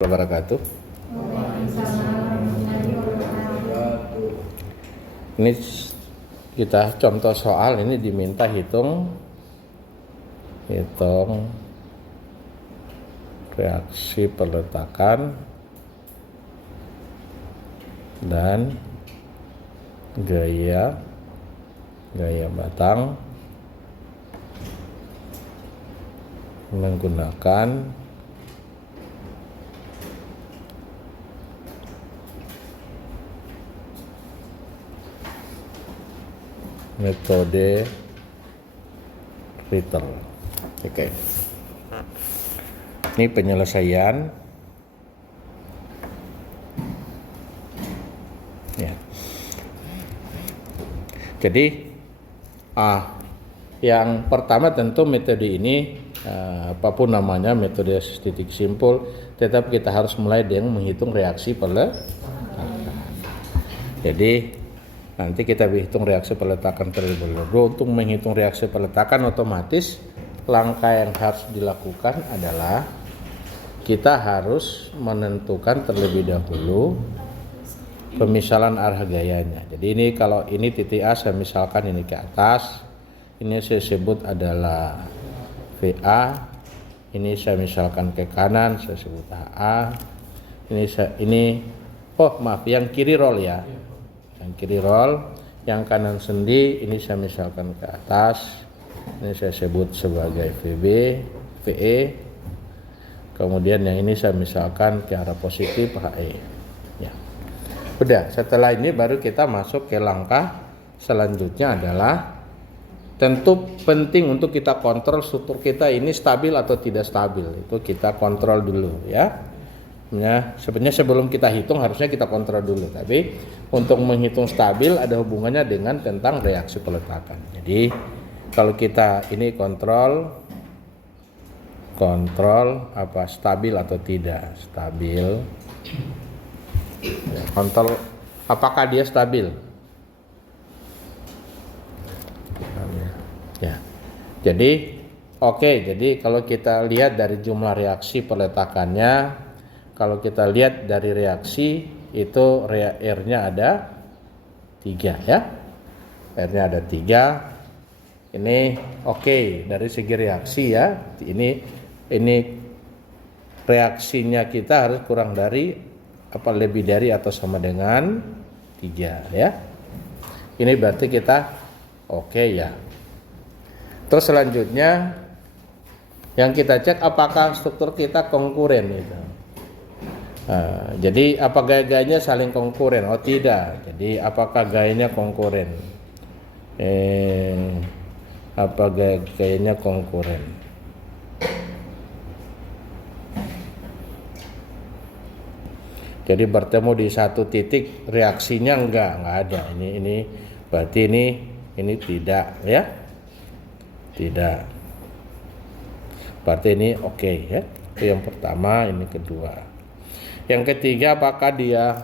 Wabarakatuh. Ini kita contoh soal ini diminta hitung reaksi peletakan dan gaya batang menggunakan metode Ritter. Oke. Ini penyelesaian. Ya. Jadi yang pertama tentu metode ini apapun namanya metode titik simpul, tetap kita harus mulai dengan menghitung reaksi peletakan. Jadi nanti kita hitung reaksi peletakan terlebih dahulu. Untuk menghitung reaksi peletakan otomatis langkah yang harus dilakukan adalah kita harus menentukan terlebih dahulu pemisalan arah gayanya. Jadi ini kalau ini titik A saya misalkan ini ke atas, ini saya sebut adalah VA, ini saya misalkan ke kanan saya sebut AA, yang kiri roll ya. Yang kiri roll, yang kanan sendi, ini saya misalkan ke atas, ini saya sebut sebagai VE, kemudian yang ini saya misalkan ke arah positif HE. Ya. Udah, setelah ini baru kita masuk ke langkah selanjutnya adalah tentu penting untuk kita kontrol struktur kita ini stabil atau tidak stabil, itu kita kontrol dulu ya. Sebenarnya sebelum kita hitung harusnya kita kontrol dulu, tapi untuk menghitung stabil ada hubungannya dengan tentang reaksi peletakan. Jadi kalau kita ini kontrol apa stabil atau tidak stabil, kontrol apakah dia stabil ya. Jadi jadi kalau kita lihat dari jumlah reaksi peletakannya, kalau kita lihat dari reaksi itu R-nya ada 3 ya. R-nya ada 3. Ini dari segi reaksi ya. Ini reaksinya kita harus kurang dari lebih dari atau sama dengan 3 ya. Ini berarti kita ya. Terus selanjutnya yang kita cek apakah struktur kita konkuren itu. Jadi apa gaya-gayanya saling konkuren? Oh tidak. Jadi apakah gayanya konkuren? Apa gayanya konkuren? Jadi bertemu di satu titik reaksinya enggak ada. Ini berarti ini tidak ya. Tidak. Berarti ini ya. Itu yang pertama, ini kedua. Yang ketiga apakah dia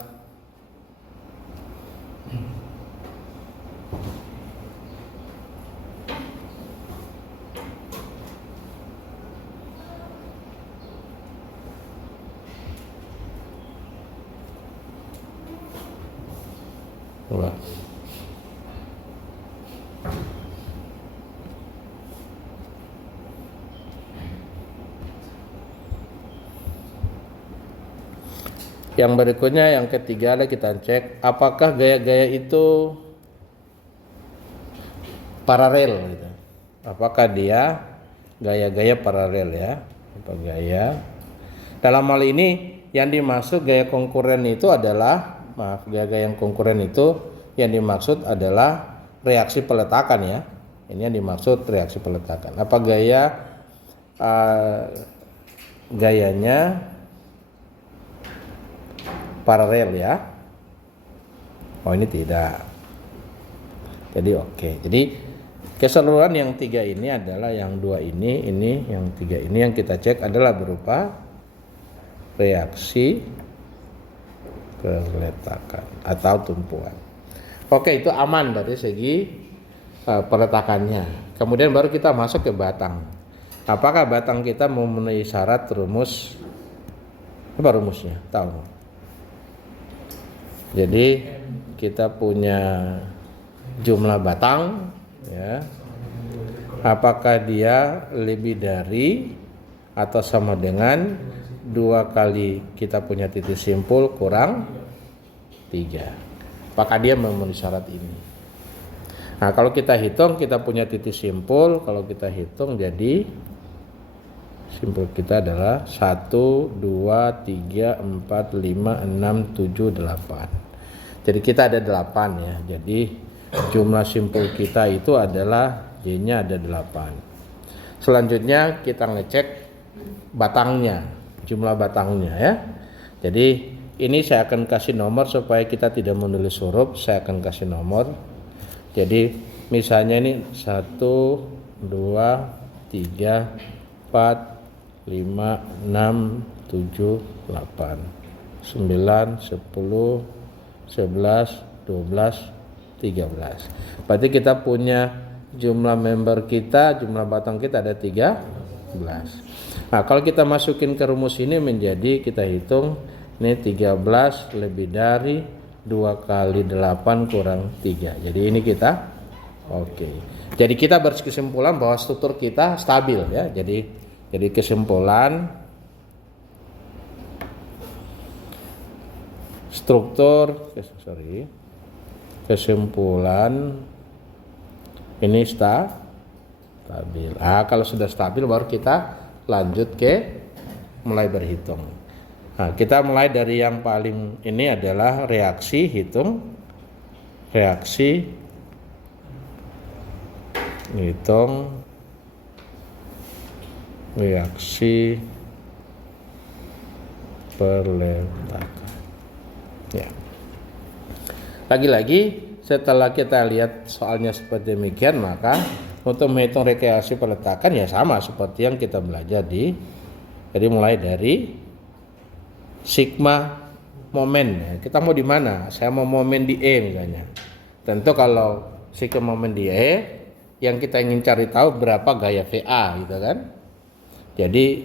yang berikutnya, yang ketiga adalah kita cek apakah gaya-gaya itu paralel gitu. Apakah dia gaya-gaya paralel ya? Apa gaya? Dalam hal ini yang dimaksud gaya konkuren itu adalah gaya-gaya yang konkuren itu yang dimaksud adalah reaksi peletakan ya. Ini yang dimaksud reaksi peletakan. Apa gayanya paralel ya. Ini tidak. Jadi Jadi keseluruhan yang 3 ini adalah yang 2 ini yang 3 ini yang kita cek adalah berupa reaksi peletakan atau tumpuan. Itu aman dari segi peletakannya. Kemudian baru kita masuk ke batang. Apakah batang kita memenuhi syarat rumus Apa rumusnya? Tahu? Jadi kita punya jumlah batang, ya. Apakah dia lebih dari atau sama dengan 2 kali kita punya titik simpul kurang 3? Apakah dia memenuhi syarat ini? Nah, kalau kita hitung, kita punya titik simpul. Kalau kita hitung, jadi simpul kita adalah 1, 2, 3, 4, 5, 6, 7, 8. Jadi kita ada 8 ya. Jadi jumlah simpul kita itu adalah Y-nya ada 8. Selanjutnya kita ngecek batangnya, jumlah batangnya ya. Jadi ini saya akan kasih nomor supaya kita tidak menulis huruf, saya akan kasih nomor. Jadi misalnya ini 1, 2, 3, 4, 5, 6, 7, 8, 9, 10, 11, 12, 13. Berarti kita punya jumlah member kita, jumlah batang kita ada 13. Nah, kalau kita masukin ke rumus ini menjadi, kita hitung ini 13 lebih dari 2 kali 8 kurang 3. Jadi ini kita oke. Jadi kita berkesimpulan bahwa struktur kita stabil ya. Jadi kesimpulan kesimpulan ini stabil. Kalau sudah stabil baru kita lanjut ke mulai berhitung. Nah, kita mulai dari yang paling ini adalah reaksi, hitung reaksi, hitung reaksi perletakan. Ya. Lagi-lagi setelah kita lihat soalnya seperti demikian, maka untuk menghitung reaksi peletakan ya sama seperti yang kita belajar jadi mulai dari sigma momen ya. Kita mau di mana? Saya mau momen di E misalnya. Tentu kalau sigma momen di E yang kita ingin cari tahu berapa gaya VA gitu kan. Jadi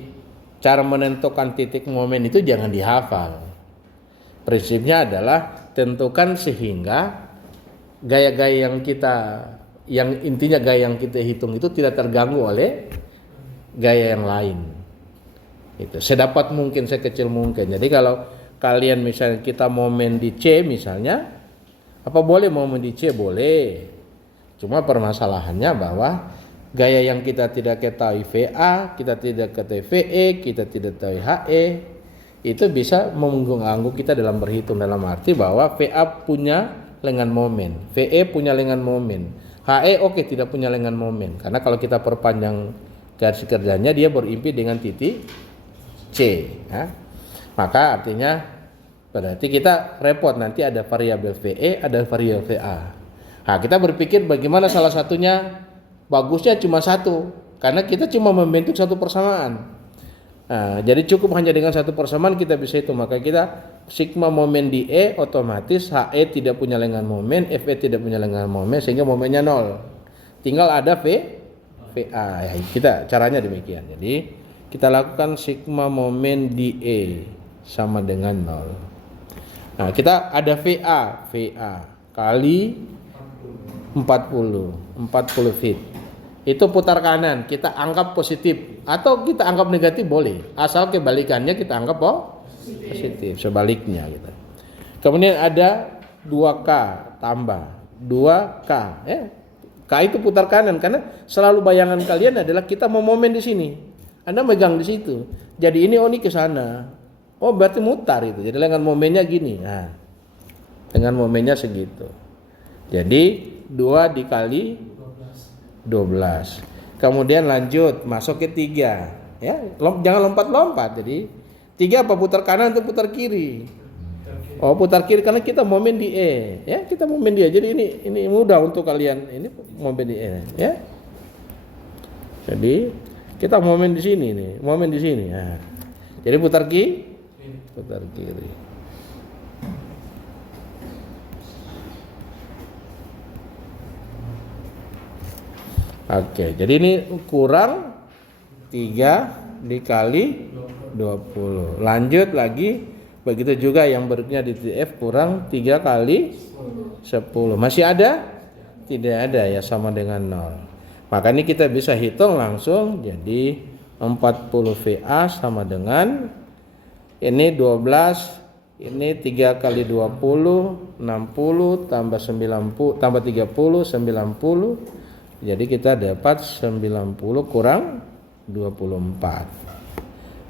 cara menentukan titik momen itu jangan dihafal. Prinsipnya adalah tentukan sehingga gaya-gaya yang intinya gaya yang kita hitung itu tidak terganggu oleh gaya yang lain. Itu sedapat mungkin, sekecil mungkin. Jadi kalau kalian misalnya kita momen di C misalnya, apa boleh momen di C? Boleh. Cuma permasalahannya bahwa gaya yang kita tidak ketahui VA, kita tidak ketahui VE, kita tidak ketahui HE, itu bisa mengganggu kita dalam berhitung, dalam arti bahwa VA punya lengan momen, VE punya lengan momen, HE tidak punya lengan momen, karena kalau kita perpanjang garis kerjanya dia berimpi dengan titik C ya. Maka artinya berarti kita repot, nanti ada variabel VE, ada variabel VA. Nah, kita berpikir bagaimana salah satunya bagusnya cuma satu, karena kita cuma membentuk satu persamaan. Nah, jadi cukup hanya dengan satu persamaan kita bisa itu. Maka kita sigma momen di E otomatis HE tidak punya lengan momen, FE tidak punya lengan momen, sehingga momennya 0. Tinggal ada VA. Ya, kita caranya demikian. Jadi kita lakukan sigma momen di E sama dengan 0. Nah, kita ada VA kali 40 feet. Itu putar kanan, kita anggap positif atau kita anggap negatif boleh, asal kebalikannya kita anggap positif, sebaliknya gitu. Kemudian ada 2K tambah 2K ya. K itu putar kanan, karena selalu bayangan kalian adalah kita mau momen di sini, Anda megang di situ, jadi ini ke sana, berarti mutar itu, jadi lengan momennya gini. Nah, lengan momennya segitu, jadi 2 dikali 12. Kemudian lanjut masuk ke 3 ya. Jangan lompat-lompat. Jadi 3 apa putar kanan atau putar kiri? Putar kiri karena kita momen di E ya, kita momen dia. Jadi ini mudah untuk kalian, ini momen di E ya. Jadi kita momen di sini nih, momen di sini. Nah, jadi putar kiri. Oke, jadi ini kurang 3 dikali 20. Lanjut lagi, begitu juga yang berikutnya di F kurang 3 kali 10. Masih ada? Tidak ada ya, sama dengan 0. Maka ini kita bisa hitung langsung, jadi 40 VA sama dengan ini 12, ini 3 kali 20, 60 tambah 90 tambah 30, 90. Jadi kita dapat 90 kurang 24.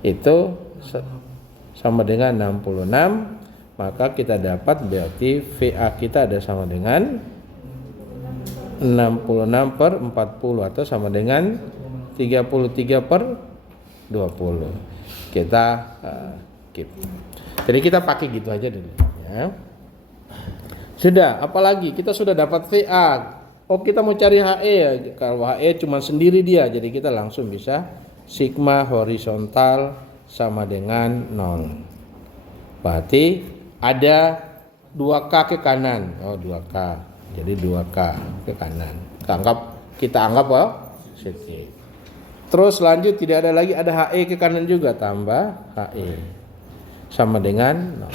Itu sama dengan 66. Maka kita dapat berarti VA kita ada sama dengan 66 per 40 atau sama dengan 33 per 20. Kita keep. Jadi kita pakai gitu aja dulu ya. Sudah, apalagi kita sudah dapat VA. Oh, kita mau cari HE. Kalau HE cuma sendiri dia, jadi kita langsung bisa sigma horizontal sama dengan 0. Berarti ada 2K ke kanan. Oh, 2K. Jadi 2K ke kanan. Kita anggap sedikit. Terus lanjut, tidak ada lagi, ada HE ke kanan juga, tambah HE sama dengan 0.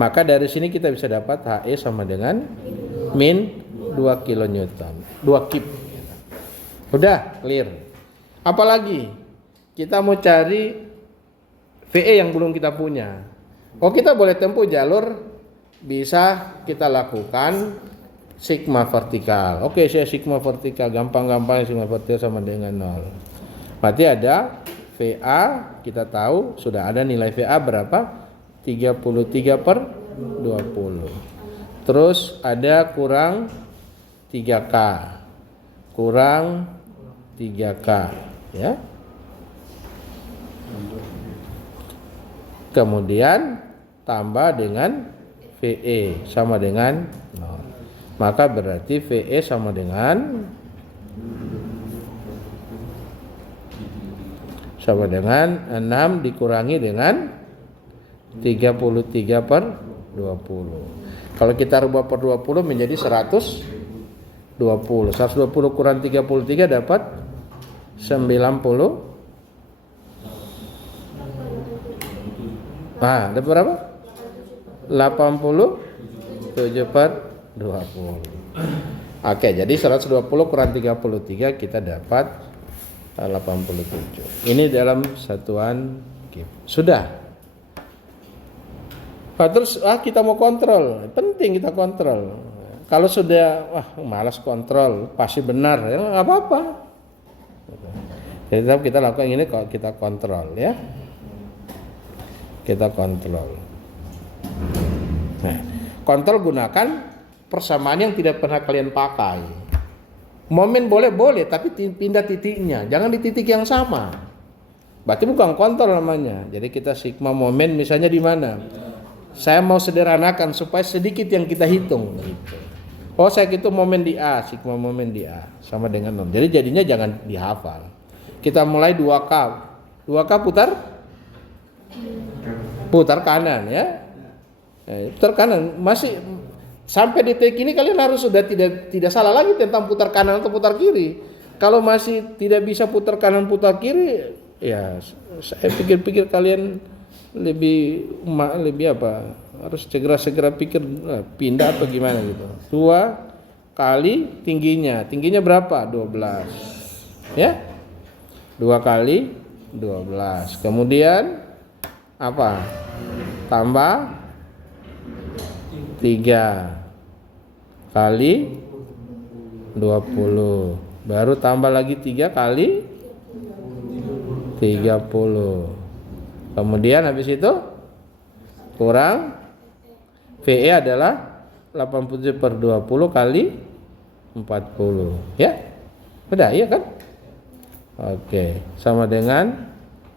Maka dari sini kita bisa dapat HE sama dengan min 2 kilonewton, 2 kip. Udah clear. Apalagi kita mau cari VE yang belum kita punya. Oh, kita boleh tempuh jalur, bisa kita lakukan sigma vertikal. Oke, saya sigma vertikal, gampang-gampang sigma vertikal sama dengan 0. Berarti ada VA, kita tahu sudah ada nilai VA berapa? 33 per 20. Terus ada kurang 3K. Kurang 3K, ya. Kemudian tambah dengan VE sama dengan 0. Maka berarti VE sama dengan 6 dikurangi dengan 33 per 20. Kalau kita rubah per 20 menjadi 120. 120 kurang 33 dapat 90. Nah, dapat berapa? 87 per 20. Oke, jadi 120 kurang 33 kita dapat 87. Ini dalam satuan kip. Sudah. Nah, terus kita mau kontrol. Penting kita kontrol. Kalau sudah malas kontrol, pasti benar, ya nggak apa-apa. Jadi kita lakukan ini kalau kita kontrol, ya. Kita kontrol. Nah, kontrol gunakan persamaan yang tidak pernah kalian pakai. Momen boleh, tapi pindah titiknya, jangan di titik yang sama. Berarti bukan kontrol namanya. Jadi kita sigma momen misalnya di mana? Saya mau sederhanakan supaya sedikit yang kita hitung. Gitu. Oh, saya hitung momen di A, sigma momen di A sama dengan 0. Jadi jadinya jangan dihafal. Kita mulai 2K. 2K putar kanan, ya. Putar kanan. Masih sampai di titik ini kalian harus sudah tidak salah lagi tentang putar kanan atau putar kiri. Kalau masih tidak bisa putar kanan putar kiri, ya saya pikir kalian lebih apa? Harus segera pikir pindah apa gimana gitu. 2 kali tingginya berapa? 12. Ya? 2 kali 12. Kemudian apa? Tambah 3 kali 20. Baru tambah lagi 3 kali 30. Kemudian habis itu kurang VE adalah 87 per 20 kali 40. Ya? Udah, iya kan? Oke, sama dengan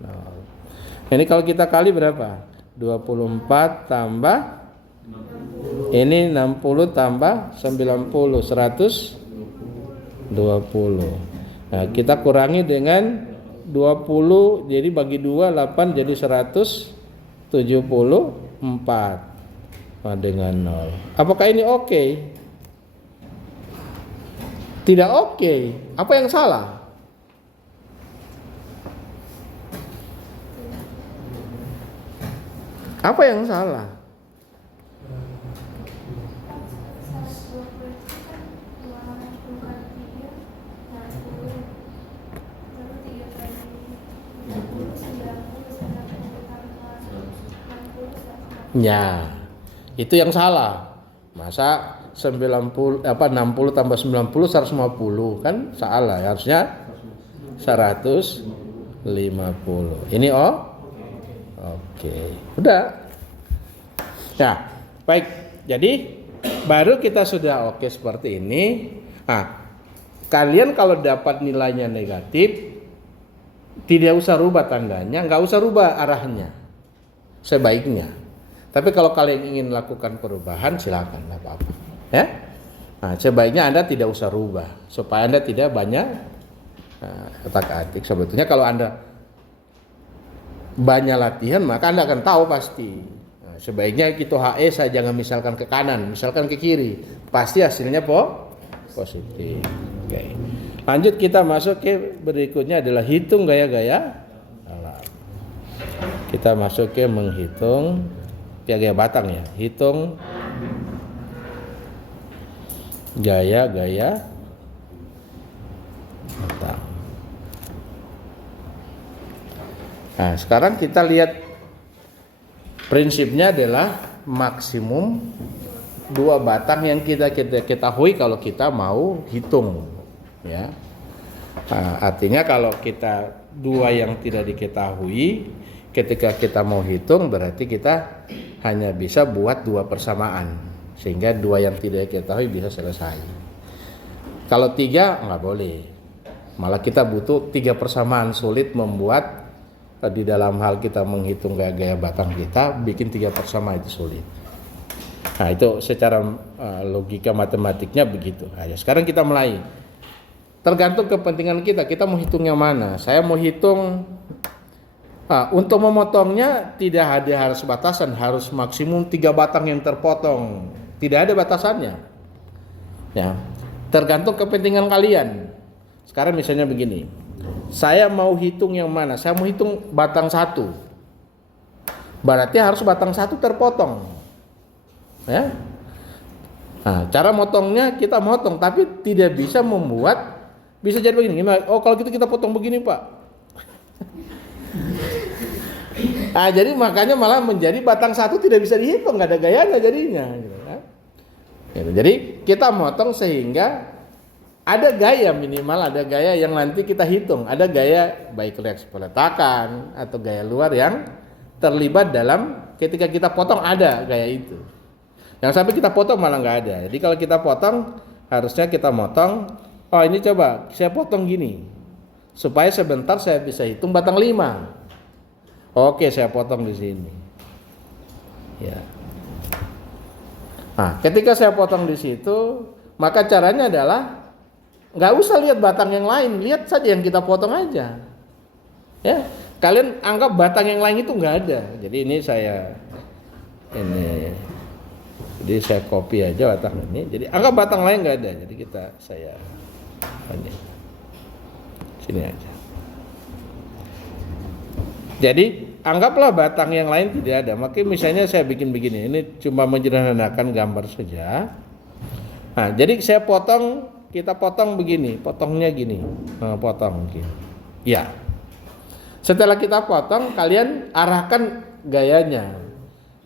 0. Ini kalau kita kali berapa? 24 tambah ini 60 tambah 90, 120. Nah, kita kurangi dengan 20, jadi bagi 2 8 jadi 174. Nah, dengan 0. Apakah ini oke? Tidak oke. Apa yang salah? Apa yang salah? Ya, itu yang salah. Masa 60 tambah 90 150 kan salah. Harusnya 150. Ini oke. Udah. Nah, baik. Jadi baru kita sudah oke seperti ini. Nah, kalian kalau dapat nilainya negatif, tidak usah rubah tandanya, nggak usah rubah arahnya. Sebaiknya. Tapi kalau kalian ingin lakukan perubahan, silakan, nggak apa-apa. Ya. Nah, sebaiknya Anda tidak usah rubah supaya Anda tidak banyak otak-atik. Sebetulnya kalau Anda banyak latihan, maka Anda akan tahu pasti. Nah, sebaiknya gitu HE saya jangan misalkan ke kanan, misalkan ke kiri, pasti hasilnya positif. Oke. Lanjut kita masuk ke berikutnya adalah hitung gaya-gaya alam. Kita masuk ke menghitung gaya batang ya. Hitung gaya-gaya batang. Nah, sekarang kita lihat prinsipnya adalah maksimum 2 batang yang kita ketahui kalau kita mau hitung ya. Nah, artinya kalau kita 2 yang tidak diketahui ketika kita mau hitung berarti kita hanya bisa buat 2 persamaan sehingga 2 yang tidak diketahui bisa selesai. Kalau 3 nggak boleh, malah kita butuh 3 persamaan. Sulit membuat di dalam hal kita menghitung gaya-gaya batang kita bikin 3 persamaan, itu sulit. Nah, itu secara logika matematiknya begitu. Nah, sekarang kita mulai. Tergantung kepentingan kita mau hitung yang mana. Saya mau hitung untuk memotongnya tidak ada harus batasan, harus maksimum 3 batang yang terpotong. Tidak ada batasannya. Ya, tergantung kepentingan kalian. Sekarang misalnya begini. Saya mau hitung yang mana? Saya mau hitung batang 1. Berarti harus batang 1 terpotong. Ya. Nah, cara motongnya kita motong tapi tidak bisa bisa jadi begini. Oh, kalau gitu kita potong begini, Pak. Nah, jadi makanya malah menjadi batang 1 tidak bisa dihitung, nggak ada gayanya jadinya. Gitu, kan? Gitu. Jadi kita motong sehingga ada gaya, minimal ada gaya yang nanti kita hitung. Ada gaya baik reaksi peletakan atau gaya luar yang terlibat dalam ketika kita potong ada gaya itu. Yang sampai kita potong malah nggak ada. Jadi kalau kita potong harusnya kita motong. Oh, ini coba saya potong gini supaya sebentar saya bisa hitung batang 5. Oke, saya potong di sini. Ya. Nah, ketika saya potong di situ, maka caranya adalah nggak usah lihat batang yang lain, lihat saja yang kita potong aja. Ya, kalian anggap batang yang lain itu nggak ada. Jadi jadi saya copy aja batang ini. Jadi anggap batang lain nggak ada. Jadi saya ini sini aja. Jadi anggaplah batang yang lain tidak ada. Maka misalnya saya bikin begini. Ini cuma menyederhanakan gambar saja. Nah, jadi kita potong begini. Potongnya gini. Nah, potong gini. Ya. Setelah kita potong, kalian arahkan gayanya.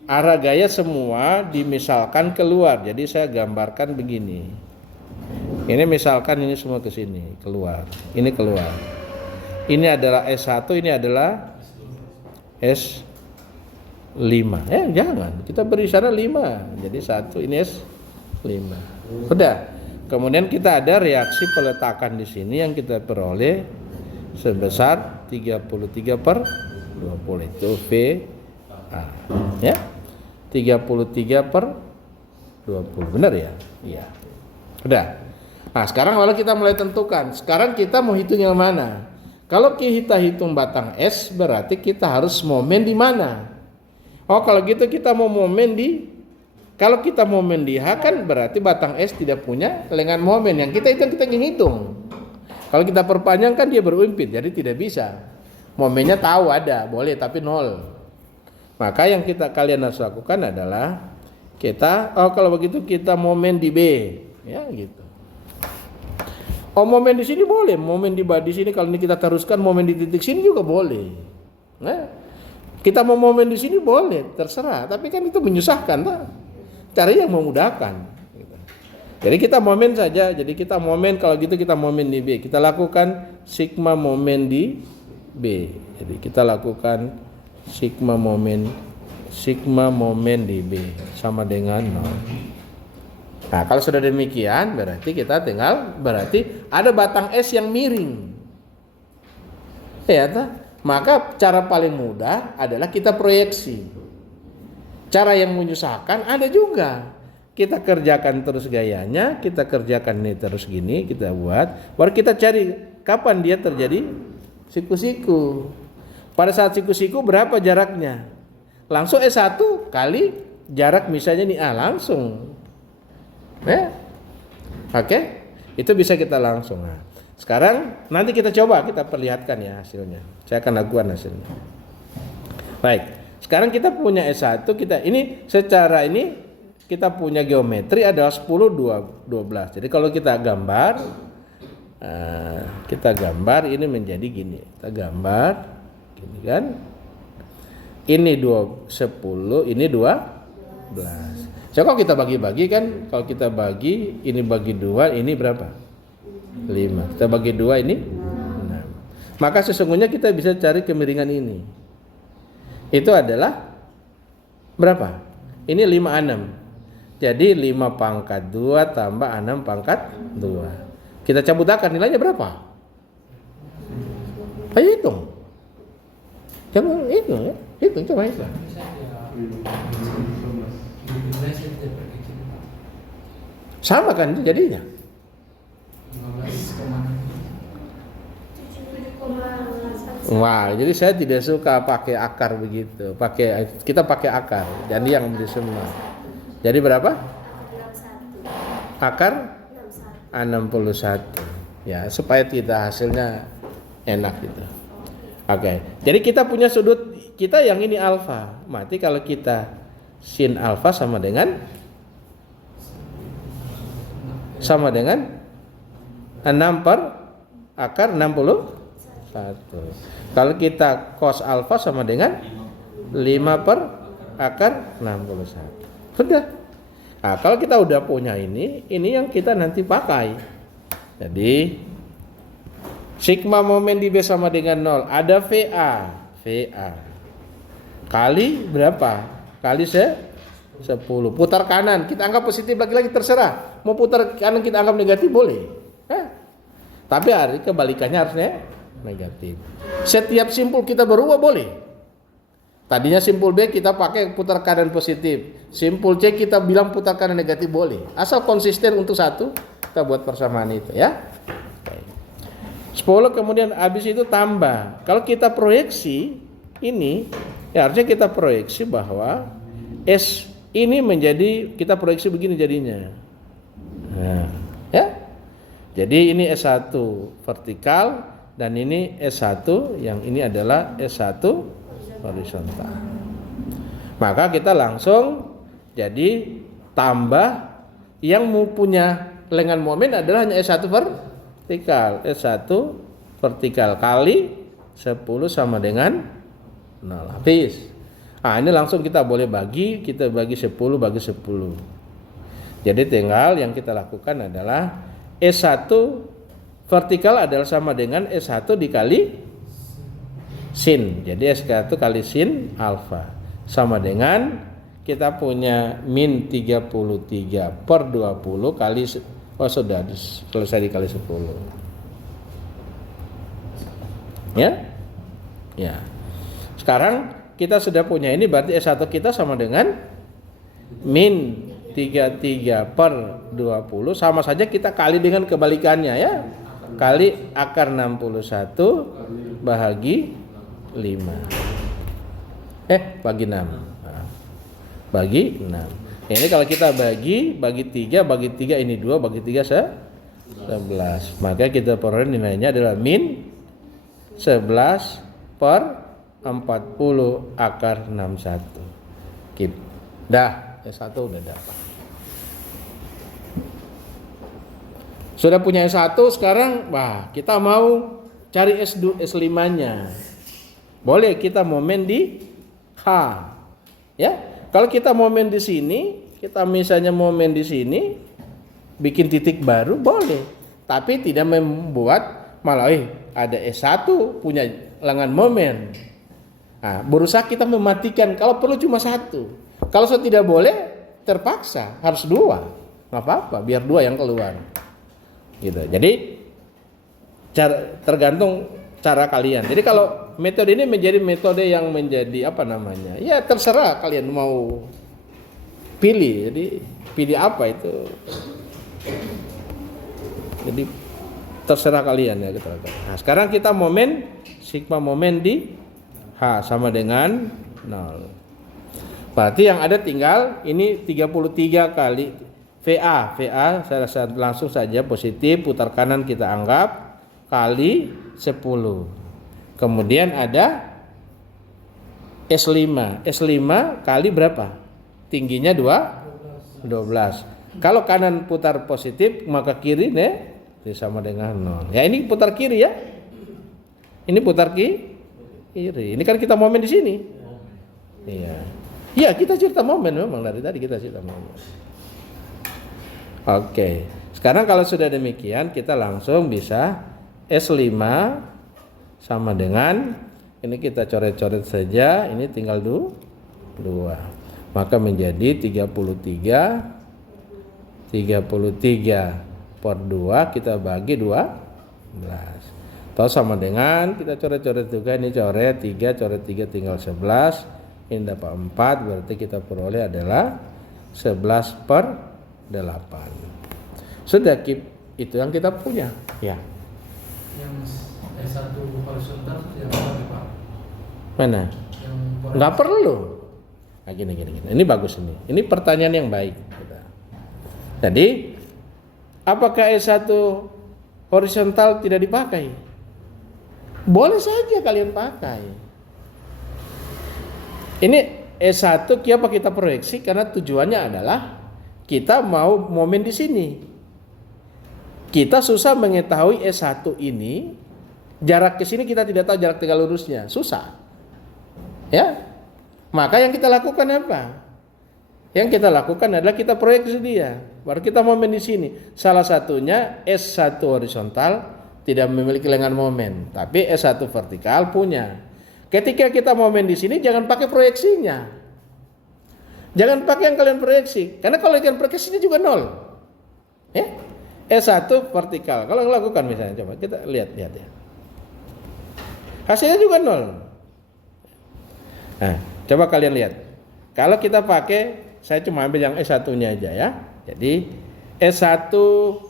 Arah gaya semua dimisalkan keluar. Jadi saya gambarkan begini. Ini misalkan ini semua ke sini, keluar. Ini keluar. Ini adalah S1, ini adalah S5. Jangan. Kita beri sana 5. Jadi 1, ini S5. Udah. Kemudian kita ada reaksi peletakan di sini yang kita peroleh sebesar 33/20. Itu V. Ya. 33/20. Benar ya? Iya. Udah. Nah, sekarang lalu kita mulai tentukan. Sekarang kita mau hitung yang mana? Kalau kita hitung batang S, berarti kita harus momen di mana? Oh, kalau gitu kita mau momen kalau kita momen di H kan berarti batang S tidak punya lengan momen. Yang kita ingin hitung. Kalau kita perpanjang kan dia berumpit, jadi tidak bisa. Momennya tahu ada, boleh tapi 0. Maka yang kalian harus lakukan adalah kalau begitu kita momen di B, ya gitu. Momen di sini boleh, momen di sini kalau ini kita teruskan momen di titik sini juga boleh. Nah, kita mau momen di sini boleh, terserah. Tapi kan itu menyusahkan, tak? Cari yang memudahkan. Gitu. Jadi kita momen saja. Jadi kita momen kalau gitu kita momen di B. Kita lakukan sigma momen di B. Jadi kita lakukan sigma momen di B sama dengan 0. Nah, kalau sudah demikian berarti kita berarti ada batang es yang miring. Ya, maka cara paling mudah adalah kita proyeksi. Cara yang menyusahkan ada juga. Kita kerjakan terus gayanya, kita kerjakan ini terus gini, kita buat, baru kita cari kapan dia terjadi siku-siku. Pada saat siku-siku berapa jaraknya? Langsung S1 kali jarak misalnya nih A langsung. Oke. Itu bisa kita langsung. Nah, sekarang nanti kita coba kita perlihatkan ya hasilnya. Saya akan lakukan hasilnya. Baik. Sekarang kita punya S1, secara ini kita punya geometri adalah 10 12. Jadi kalau kita gambar ini menjadi gini. Kita gambar gini kan. Ini 10, ini 12. So kalau kita bagi-bagi kan, kalau kita bagi ini bagi 2, ini berapa? 5. Kita bagi 2 ini 6. Maka sesungguhnya kita bisa cari kemiringan ini. Itu adalah berapa? Ini 56. Jadi 5 pangkat 2 tambah 6 pangkat 2. Kita cabut akar, nilainya berapa? Ayo hitung. Coba hitung ya. Coba hitung. Sama kan jadinya. Wah, jadi saya tidak suka pakai akar begitu. Kita pakai akar. Jadi yang beri semua. Jadi berapa? Akar 61. Ya, supaya kita hasilnya enak gitu. Oke. Jadi kita punya sudut kita yang ini alfa. Mati kalau kita sin alfa sama dengan 6 per akar 61. Kalau kita cos alfa sama dengan 5 per akar 61. Sudah. Nah, kalau kita udah punya ini yang kita nanti pakai. Jadi sigma momen di B sama dengan 0. Ada VA. Kali berapa? Kali 10. Putar kanan, kita anggap positif lagi-lagi terserah. Mau putar kanan kita anggap negatif boleh. Tapi kebalikannya harusnya negatif. Setiap simpul kita berubah boleh. Tadinya simpul B kita pakai putar kanan positif. Simpul C kita bilang putar kanan negatif boleh. Asal konsisten untuk satu, kita buat persamaan itu ya. 10 kemudian habis itu tambah. Kalau kita proyeksi ini, ya harusnya kita proyeksi bahwa S ini menjadi, kita proyeksi begini jadinya. Nah, ya. Jadi ini S1 vertikal dan ini S1 yang ini adalah S1 horizontal. Maka kita langsung jadi tambah yang mau punya lengan momen adalah hanya S1 vertikal. S1 vertikal kali 10 sama dengan 0. Habis. Nah, ini langsung kita boleh kita bagi 10 bagi 10. Jadi tinggal yang kita lakukan adalah S1 vertikal adalah sama dengan S1 dikali sin. Jadi S1 kali sin alfa sama dengan kita punya min 33 per 20 kali sudah selesai dikali 10. Ya. Sekarang kita sudah punya ini berarti S1 kita sama dengan min 33 per 20 sama saja kita kali dengan kebalikannya ya. Kali akar 61 bahagi 5. Bagi 6. Bagi 6. Ini kalau kita bagi 3 ini 2 bagi 3 11. Maka kita peroleh nilainya adalah min 11 per 40 akar 61. Keep. Dah, S1 udah dapat. Sudah punya S1, sekarang kita mau cari S5-nya. Boleh kita momen di H. Ya. Kalau kita momen di sini, kita misalnya momen di sini, bikin titik baru boleh. Tapi tidak membuat malah ada S1 punya lengan momen. Nah, berusaha kita mematikan kalau perlu cuma satu. Kalau tidak boleh, terpaksa harus dua. Nggak apa-apa, biar dua yang keluar. Gitu. Jadi tergantung cara kalian. Jadi kalau metode ini menjadi metode yang menjadi ya terserah kalian mau pilih. Jadi pilih apa itu. Jadi terserah kalian ya gitu. Nah, sekarang kita momen sigma momen di H sama dengan 0. Berarti yang ada tinggal ini 33 kali VA saya langsung saja positif, putar kanan kita anggap kali 10. Kemudian ada S5 kali berapa? Tingginya 12. Kalau kanan putar positif, maka kiri sama dengan 0. Ya ini putar kiri ya. Ini putar kiri. Ini kan kita momen di sini. Iya. Iya, kita cerita momen memang dari tadi kita cerita momen. Oke. Sekarang kalau sudah demikian, kita langsung bisa S5 sama dengan ini kita coret-coret saja, ini tinggal 2. Maka menjadi 33 per 2 kita bagi 12. Atau sama dengan kita coret-coret juga, ini coret 3 tinggal 11. Ini dapat 4, berarti kita peroleh adalah 11 per 8. Sudah keep, itu yang kita punya. Ya. Yang S1 horizontal yang Pak. Mana? Nggak perlu. Nah, gini. Ini bagus ini. Ini pertanyaan yang baik. Jadi, apakah S1 horizontal tidak dipakai? Boleh saja kalian pakai. Ini S1 kenapa kita proyeksi? Karena tujuannya adalah kita mau momen di sini. Kita susah mengetahui S1 ini, jarak ke sini kita tidak tahu jarak tegak lurusnya, susah. Ya. Maka yang kita lakukan apa? Yang kita lakukan adalah kita proyeksi dia. Baru kita momen di sini. Salah satunya S1 horizontal tidak memiliki lengan momen, tapi S1 vertikal punya. Ketika kita momen di sini jangan pakai proyeksinya. Jangan pakai yang kalian proyeksi, karena kalau kalian proyeksinya juga 0. Ya. S1 vertikal. Kalau lakukan misalnya, coba kita lihat ya. Hasilnya juga 0. Nah, coba kalian lihat. Kalau kita pakai, saya cuma ambil yang S1-nya aja ya. Jadi S1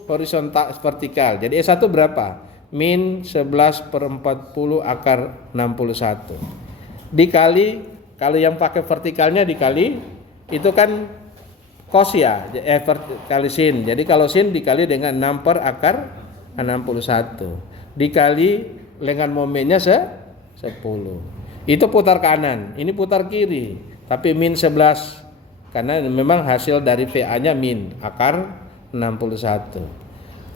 horizontal vertikal. Jadi S1 berapa? Min 11 per 40 akar 61. Dikali, kalau yang pakai vertikalnya dikali, itu kan cos ya, kali sin. Jadi kalau sin dikali dengan 6 per akar 61. Dikali lengan momennya 10. Itu putar kanan, ini putar kiri. Tapi min 11. Karena memang hasil dari VA-nya min akar 61.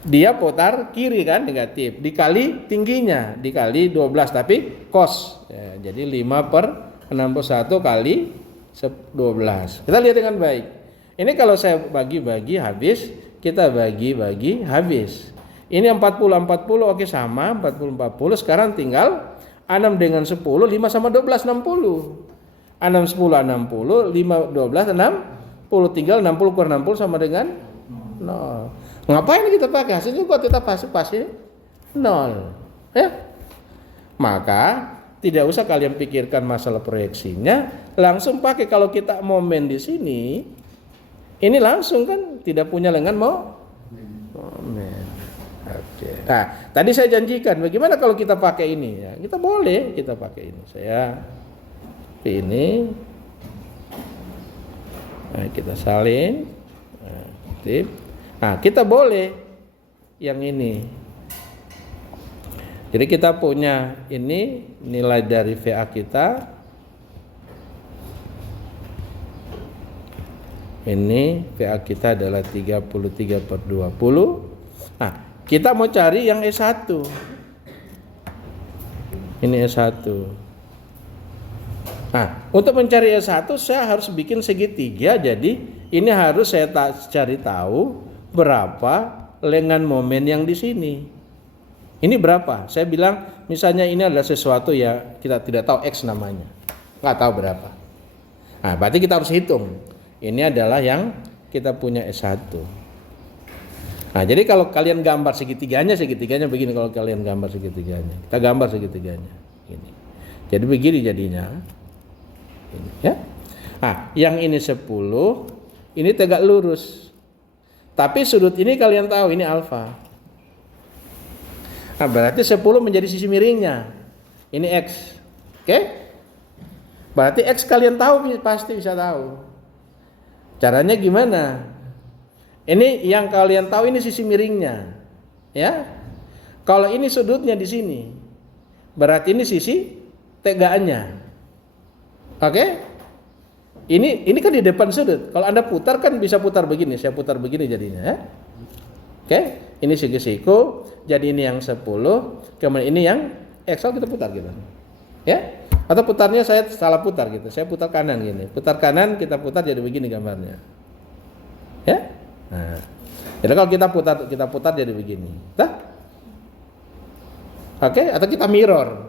Dia putar kiri kan negatif. Dikali tingginya, dikali 12 tapi cos. Ya, jadi 5 per 61 kali 12. Kita lihat dengan baik. Ini kalau saya bagi-bagi habis, kita bagi-bagi habis. Ini 40 oke sama 40. Sekarang tinggal 6 dengan 10, 5 sama 12 60. 6 10 60, 5 12 60. Tinggal 60 per 60 sama dengan 0. Ngapain kita pakai? Hasilnya kok tetap pasti 0. Ya. Maka tidak usah kalian pikirkan masalah proyeksinya, langsung pakai. Kalau kita momen di sini, ini langsung kan tidak punya lengan momen. Oke. Nah, tadi saya janjikan bagaimana kalau kita pakai ini ya. Kita boleh kita pakai ini. Saya ini. Nah, kita salin. Nah, kita boleh yang ini. Jadi kita punya ini nilai dari VA kita. Ini VA kita adalah 33/20. Nah, kita mau cari yang S1. Ini S1. Nah, untuk mencari S1 saya harus bikin segitiga. Jadi ini harus saya cari tahu berapa lengan momen yang di sini. Ini berapa? Saya bilang misalnya ini adalah sesuatu ya kita tidak tahu X namanya. Nggak tahu berapa. Nah, berarti kita harus hitung. Ini adalah yang kita punya S1. Nah, jadi kalau kalian gambar segitiganya begini kalau kalian gambar segitiganya. Kita gambar segitiganya. Ini. Jadi begini jadinya. Ini, ya. Nah, yang ini 10, ini tegak lurus. Tapi sudut ini kalian tahu ini alfa. Nah, berarti 10 menjadi sisi miringnya. Ini X. Oke? Berarti X kalian tahu pasti bisa tahu. Caranya gimana? Ini yang kalian tahu ini sisi miringnya. Ya. Kalau ini sudutnya di sini. Berarti ini sisi tegaannya. Oke? Ini kan di depan sudut. Kalau Anda putar kan bisa putar begini. Saya putar begini jadinya, ya. Oke? Ini siku-siku, jadi ini yang 10, kemudian ini yang X kita putar gitu. Ya? Atau putarnya saya salah putar gitu. Saya putar kanan gini. Putar kanan, kita putar jadi begini gambarnya. Ya? Nah. Jadi kalau kita putar jadi begini. Dah? Oke, atau kita mirror.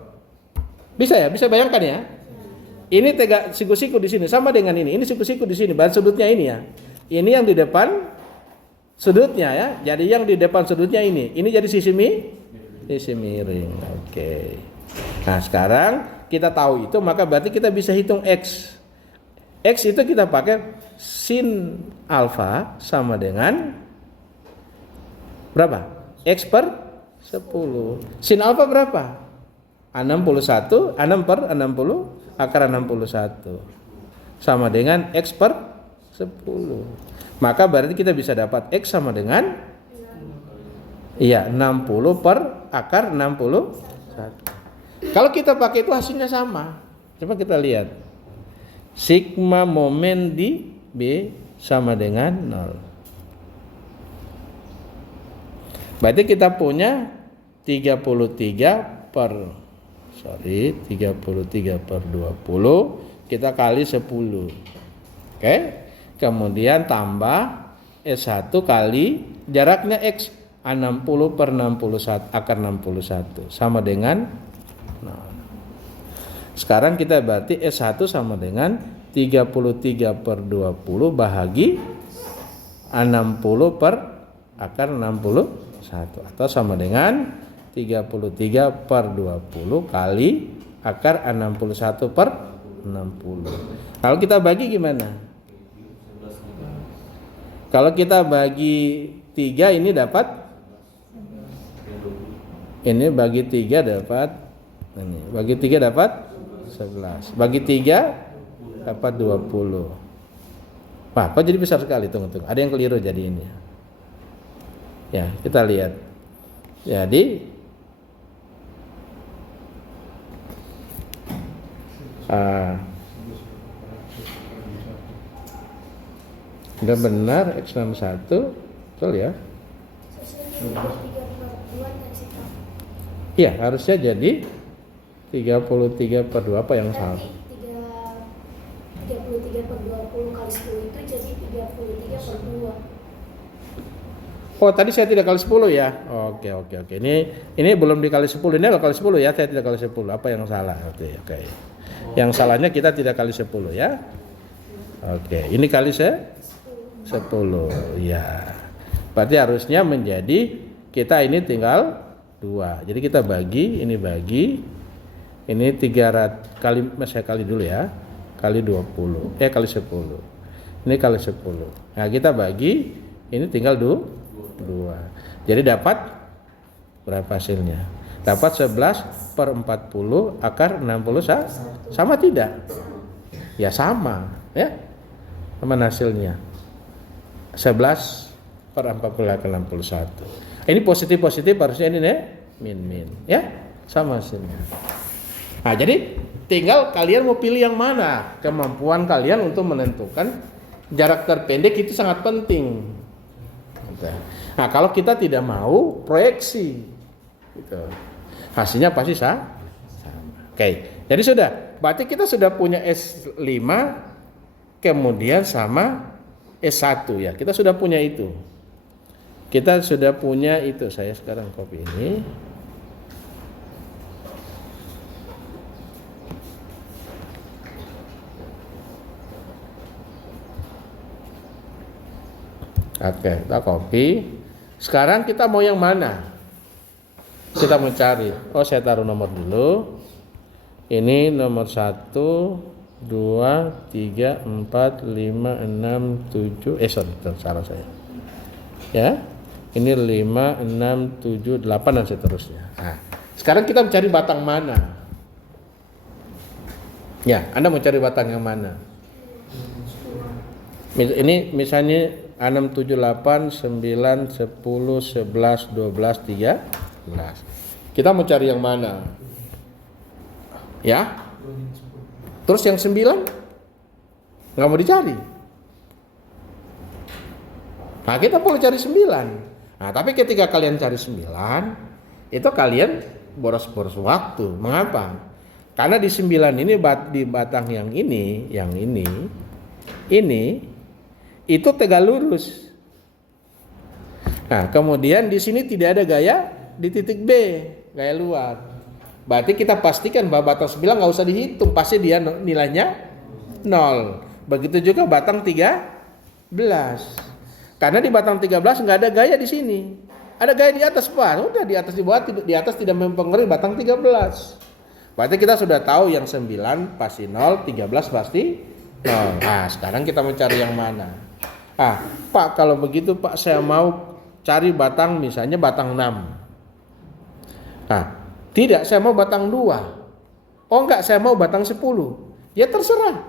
Bisa ya? Bisa bayangkan ya? Ini tegak siku-siku di sini sama dengan ini. Ini siku-siku di sini, bahan sudutnya ini ya. Ini yang di depan sudutnya ya. Jadi yang di depan sudutnya ini. Ini jadi sisi miring. Oke. Nah, sekarang kita tahu itu, maka berarti kita bisa hitung X. X itu kita pakai sin alfa sama dengan berapa? X per 10. Sin alfa berapa? 61, 6 per 60 akar 61. Sama dengan X per 10. Maka berarti kita bisa dapat X sama dengan 60 per akar 61. Kalau kita pakai itu hasilnya sama. Coba kita lihat. Sigma momen di B sama dengan 0. Berarti kita punya 33 per 20 kita kali 10. Oke? Kemudian tambah S1 kali jaraknya X 60 per 61 akar 61 sama dengan 0. Sekarang kita berarti S1 sama dengan 33 per 20 bahagi 60 per akar 61 atau sama dengan 33 per 20 kali akar 61 per 60. Kalau kita bagi gimana? Kalau kita bagi 3 ini dapat, ini bagi 3 dapat, ini bagi 3 dapat 11, bagi 3 dapat 20. Wah, apa jadi besar sekali, tunggu. Ada yang keliru jadi ini. Ya, kita lihat. Jadi udah benar X61, betul ya? Iya, harusnya jadi 33 per 2 apa yang salah? 33 per 20 kali 10 itu jadi 33 per 2. Oh, tadi saya tidak kali 10 ya. Oke. Ini belum dikali 10. Ini adalah kali 10 ya, saya tidak kali 10. Apa yang salah? Oke. Yang salahnya kita tidak kali 10 ya. Oke, ini kali 10. Ya. Berarti harusnya menjadi kita ini tinggal 2. Jadi kita bagi, ini 300 kali, saya kali dulu ya. Kali 20. Kali 10. Ini kali 10. Nah, kita bagi, ini tinggal 2. Jadi dapat berapa hasilnya? Dapat 11 per 40 akar 60 sama tidak? Ya sama ya. Sama hasilnya 11 per 40 akar 61. Ini positif harusnya ini min ya. sama hasilnya. Nah, jadi tinggal kalian mau pilih yang mana. Kemampuan kalian untuk menentukan jarak terpendek itu sangat penting. Oke. Nah, kalau kita tidak mau proyeksi, gitu. Hasilnya pasti sama. Oke. Jadi sudah. Berarti kita sudah punya S5 kemudian sama S1 ya. Kita sudah punya itu. Kita sudah punya itu. Saya sekarang copy ini. Oke, kita copy. Sekarang kita mau yang mana? Kita mau cari. Oh, saya taruh nomor dulu. Ini nomor 1, 2, 3, 4, 5, 6, 7. Salah saya. Ya. Ini 5, 6, 7, 8 dan seterusnya. Nah, sekarang kita mencari batang mana? Ya, Anda mau cari batang yang mana? Ini misalnya 6, 7, 8, 9, 10, 11, 12, 13. Kita mau cari yang mana? Ya? Terus yang 9? Nggak mau dicari. Nah, kita boleh cari 9. Nah, tapi ketika kalian cari 9, itu kalian boros-boros waktu. Mengapa? Karena di 9 ini, di batang yang ini, itu tegak lurus. Nah, kemudian di sini tidak ada gaya di titik B, gaya luar. Berarti kita pastikan bahwa batang 9 nggak usah dihitung, pasti dia nilainya 0. Begitu juga batang 13. Karena di batang 13 nggak ada gaya di sini. Ada gaya di atas, Pak. Udah di atas, di bawah, di atas tidak mempengaruhi batang 13. Berarti kita sudah tahu yang 9 pasti 0, 13 pasti 0. Nah, sekarang kita mencari yang mana? Pak, kalau begitu Pak, saya mau cari batang, misalnya batang 6. Tidak, saya mau batang 2. Oh enggak, saya mau batang 10. Ya terserah.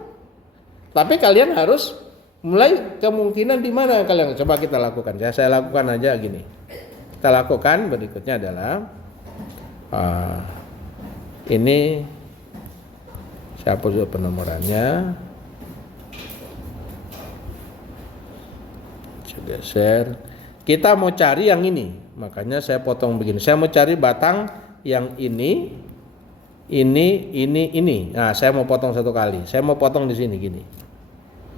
Tapi kalian harus mulai kemungkinan di mana kalian. Coba kita lakukan. Saya lakukan aja gini. Kita lakukan berikutnya adalah ini saya hapus penomorannya. Geser. Kita mau cari yang ini, makanya saya potong begini. Saya mau cari batang yang ini. Nah, saya mau potong satu kali. Saya mau potong di sini gini.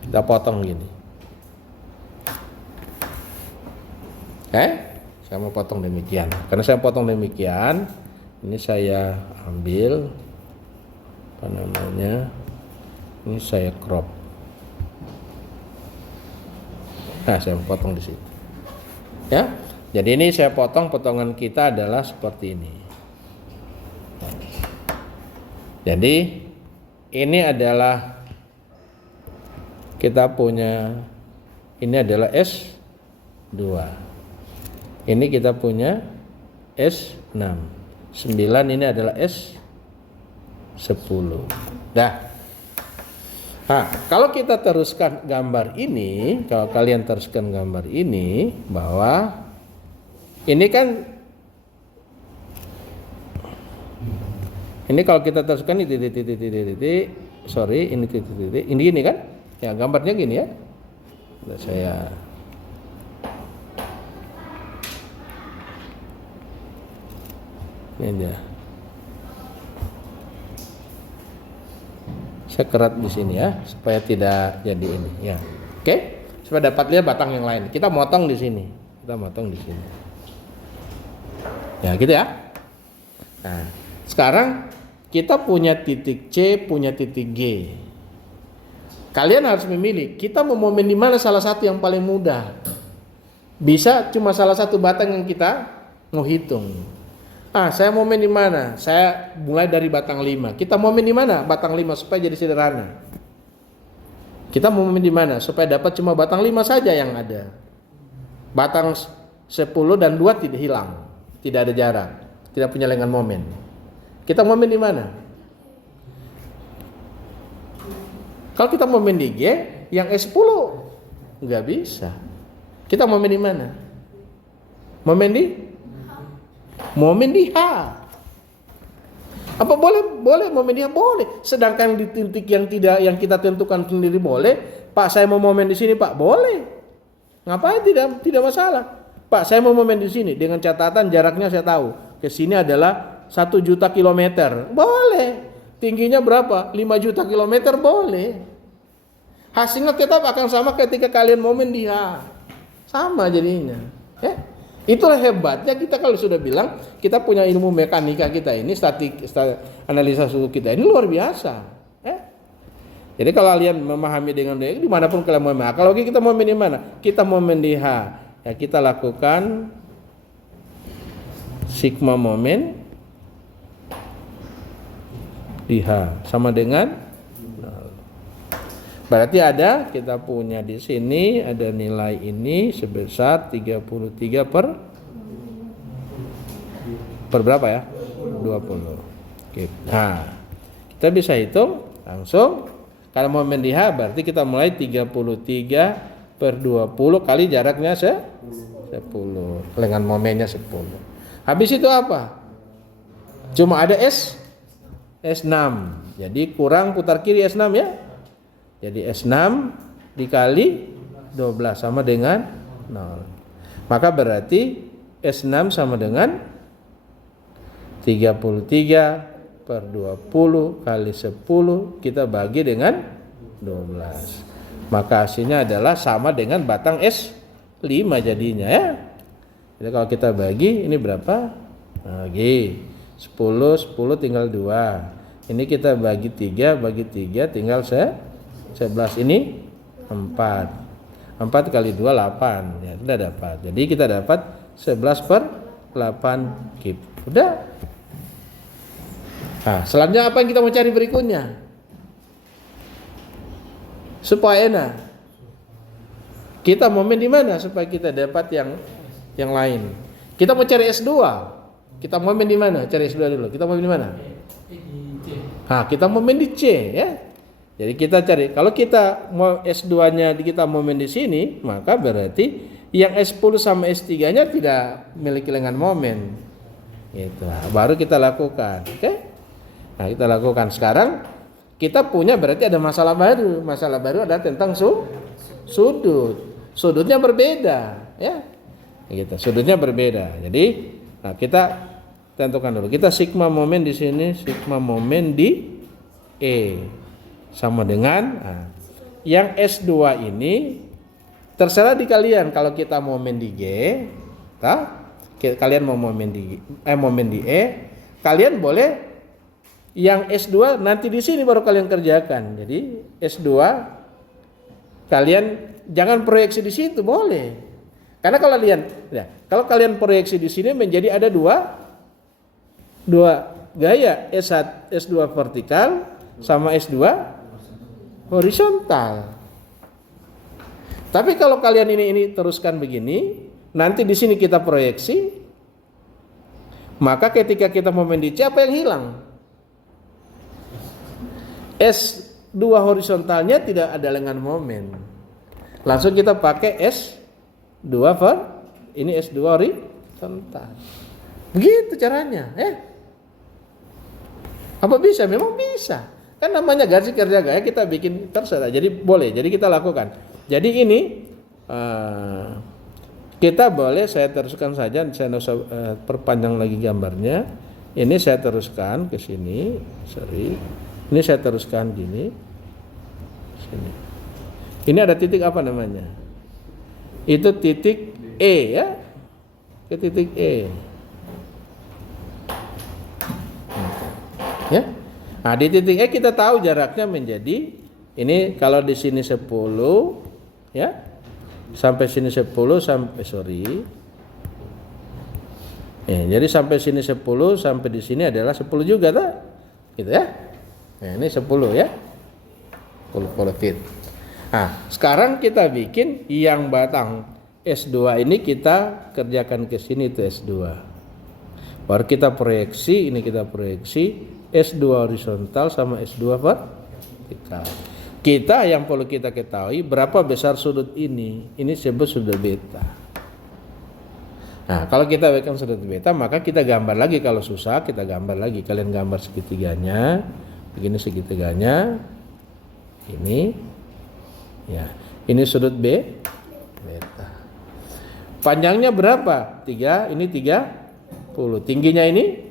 Kita potong gini. Saya mau potong demikian. Karena saya potong demikian, ini saya ambil ini saya crop. Nah, saya potong di situ. Ya. Jadi ini saya potong, potongan kita adalah seperti ini. Jadi ini adalah kita punya, ini adalah S2. Ini kita punya S6. 9 ini adalah S10. Dah. Nah, kalau kita teruskan gambar ini, kalau kalian teruskan gambar ini, bahwa ini kan, ini kalau kita teruskan ini titik, sorry, ini titik, ini kan, ya gambarnya gini ya. Saya ini aja. Saya kerat di sini ya, supaya tidak jadi ini ya. Oke, supaya dapat lihat batang yang lain. Kita motong di sini. Ya, gitu ya. Nah, sekarang kita punya titik C, punya titik G. Kalian harus memilih, kita mau momen di mana salah satu yang paling mudah. Bisa cuma salah satu batang yang kita mau hitung. Saya momen di mana? Saya mulai dari batang 5. Kita momen di mana? Batang 5 supaya jadi sederhana. Kita momen di mana? Supaya dapat cuma batang 5 saja yang ada. Batang 10 dan 2 tidak hilang. Tidak ada jarak. Tidak punya lengan momen. Kita momen di mana? Kalau kita momen di G, yang S10 nggak bisa. Kita momen di mana? Momen di H. Apa boleh? Boleh momen dia boleh. Sedangkan di titik yang kita tentukan sendiri boleh. Pak, saya mau momen di sini, Pak. Boleh. Ngapain tidak masalah. Pak, saya mau momen di sini dengan catatan jaraknya saya tahu. Ke sini adalah 1 juta kilometer. Boleh. Tingginya berapa? 5 juta kilometer boleh. Hasilnya tetap akan sama ketika kalian momen di H. Sama jadinya. Ya. Itulah hebatnya kita kalau sudah bilang kita punya ilmu mekanika kita ini, analisa suhu kita ini luar biasa. Ya. Jadi kalau kalian memahami dengan baik dimanapun kalian momen. Kalau kita momen di mana? Kita momen di H. Ya, kita lakukan sigma momen di H sama dengan 0. Berarti kita punya di sini ada nilai ini sebesar 33 per berapa ya? 20. Oke. Nah, kita bisa hitung langsung. Kalau momen di H berarti kita mulai 33 per 20 kali jaraknya 10. Dengan momennya 10. Habis itu apa? Cuma ada S6. Jadi kurang putar kiri S6 ya. Jadi S6 dikali 12 sama dengan 0. Maka berarti S6 sama dengan 33 per 20 kali 10 kita bagi dengan 12. Maka hasilnya adalah sama dengan batang S5 jadinya ya. Jadi kalau kita bagi ini berapa? Bagi 10 tinggal 2. Ini kita bagi 3 tinggal 11, ini 4 kali 2 8 ya, sudah dapat. Jadi kita dapat 11 per 8 kip. Udah. Nah, selanjutnya apa yang kita mau cari berikutnya? Supaya enak. Kita momen di mana supaya kita dapat yang lain? Kita mau cari S2. Kita momen di mana? Cari S2 dulu. Kita momen di mana? Nah, kita momen di C ya. Jadi kita cari, kalau kita mau S2-nya kita momen di sini, maka berarti yang S10 sama S3-nya tidak memiliki lengan momen. Gitu. Baru kita lakukan, oke? Nah, kita lakukan sekarang. Kita punya berarti ada masalah baru. Masalah baru adalah tentang sudut. Sudutnya berbeda, ya. Gitu. Sudutnya berbeda. Jadi, nah kita tentukan dulu. Kita sigma momen di sini, sigma momen di E. Sama dengan yang S2 ini terserah di kalian. Kalau kita momen di G, kalian mau momen di E, kalian boleh yang S2 nanti di sini baru kalian kerjakan. Jadi S2 kalian jangan proyeksi di situ, boleh. Karena kalau kalian proyeksi di sini menjadi ada dua gaya, S2 vertikal sama S2 horizontal. Tapi kalau kalian ini teruskan begini, nanti di sini kita proyeksi, maka ketika kita momen di C apa yang hilang? S2 horizontalnya tidak ada lengan momen. Langsung kita pakai S2 ini S2 horizontal. Begitu caranya, Apa bisa? Memang bisa. Kan namanya garis kerja gaya kita bikin terserah. Jadi boleh. Jadi kita lakukan. Jadi ini kita boleh saya teruskan saja. Saya tidak usah perpanjang lagi gambarnya. Ini saya teruskan ke sini. Ini saya teruskan gini. Sini. Ini ada titik apa namanya? Itu titik E ya. Ke titik E. Ya. Nah, di titik E kita tahu jaraknya menjadi ini kalau di sini 10 ya. Sampai sini 10 jadi sampai sini 10 sampai di sini adalah 10 juga gitu ya. Nah, ini 10 ya. 10 feet. Nah, sekarang kita bikin yang batang S2 ini kita kerjakan ke sini itu S2. Baru kita proyeksi, ini kita proyeksi S2 horizontal sama S2 vertikal. Kita yang perlu kita ketahui berapa besar sudut ini. Ini sebut sudut beta. Nah, kalau kita berikan sudut beta, maka kita gambar lagi. Kalau susah, kita gambar lagi. Kalian gambar segitiganya, begini segitiganya, ini, ya, ini sudut beta. Panjangnya berapa? 3, ini 30. Tingginya ini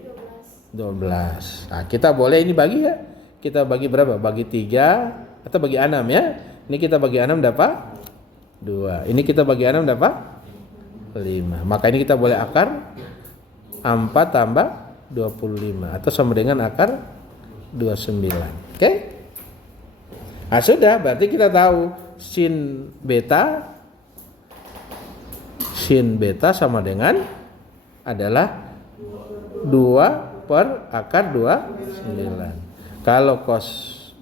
12. Nah, kita boleh ini bagi ya. Kita bagi berapa? Bagi 3 atau bagi 6 ya. Ini kita bagi 6 dapat 2. Ini kita bagi 6 dapat 5. Maka ini kita boleh akar 4 tambah 25 atau sama dengan akar 29. Oke? Nah, sudah, berarti kita tahu sin beta sama dengan adalah 2 per akar 29. Kalau cos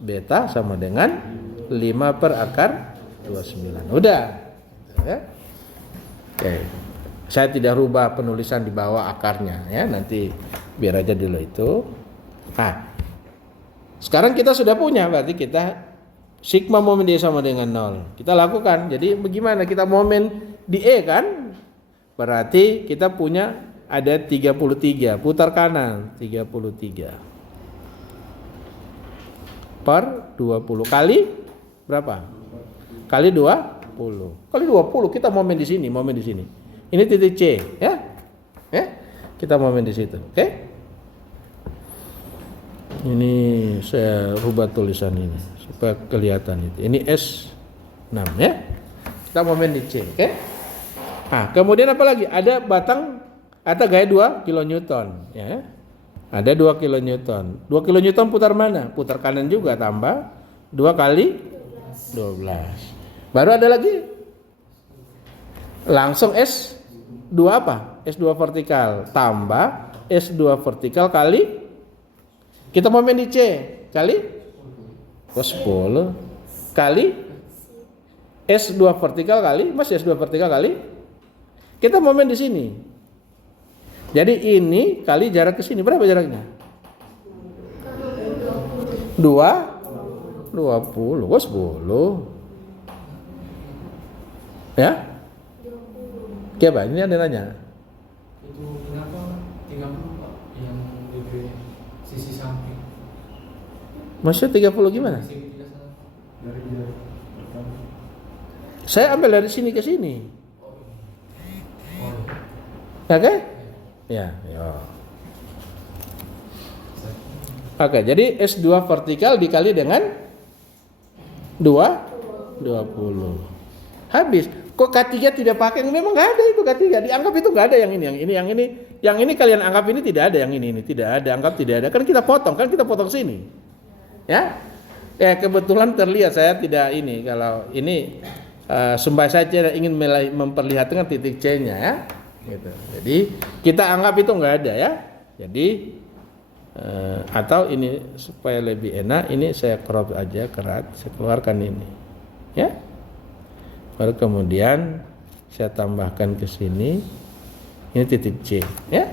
beta sama dengan 5 per akar 29. Udah. Ya. Oke. Saya tidak rubah penulisan di bawah akarnya ya. Nanti biar aja dulu itu. Nah. Sekarang kita sudah punya, berarti kita sigma momen D sama dengan 0. Kita lakukan. Jadi bagaimana kita momen di E kan? Berarti kita punya ada 33, putar kanan 33 per 20 kali berapa? Kali 20. Kali 20 kita momen di sini, Ini titik C, ya. Ya. Kita momen di situ. Oke? Ini saya rubah tulisan ini supaya kelihatan itu. Ini S6 ya. Kita momen di C, oke? Nah, kemudian apa lagi? Ada batang atau gaya 2 kilonewton, ya. Ada 2 kilonewton. 2 kilonewton putar mana? Putar kanan juga, tambah 2 kali 12. Baru ada lagi. Langsung S2 apa? S2 vertikal tambah S2 vertikal kali kita momen di C kali cos 10 kali S2 vertikal kali masih S2 vertikal kali kita momen di sini. Jadi ini kali jarak ke sini berapa jaraknya? 20 kos 10. Ya? Siapa? Ini ada nanya. Itu kenapa 30 Pak yang di sisi samping? Maksudnya 30 gimana? Segitiga sana. Saya ambil dari sini ke sini. Oke? Ya, ya. Oke, jadi S2 vertikal dikali dengan 20. Habis. Kok K3 tidak pakai? Memang nggak ada itu K3. Dianggap itu nggak ada yang ini. Yang ini kalian anggap ini tidak ada, yang ini tidak ada, anggap tidak ada. Kan kita potong sini. Ya. Ya kebetulan terlihat saya tidak ini. Kalau ini sembah saja ingin memperlihatkan titik C-nya ya. Gitu. Jadi kita anggap itu nggak ada ya. Jadi atau ini supaya lebih enak, ini saya crop aja kerat, saya keluarkan ini, ya. Baru kemudian saya tambahkan ke sini, ini titik C, ya.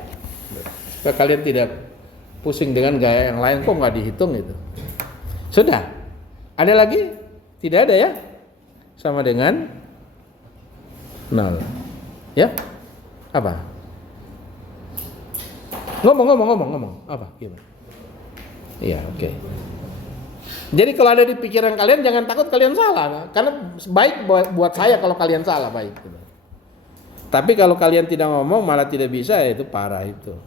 Supaya kalian tidak pusing dengan gaya yang lain, kok nggak dihitung itu. Sudah. Ada lagi? Tidak ada ya? Sama dengan 0, ya. Apa? Ngomong apa? Gimana? Iya, oke. Jadi kalau ada di pikiran kalian jangan takut kalian salah, karena baik buat saya kalau kalian salah, baik. Tapi kalau kalian tidak ngomong malah tidak bisa, ya itu parah itu.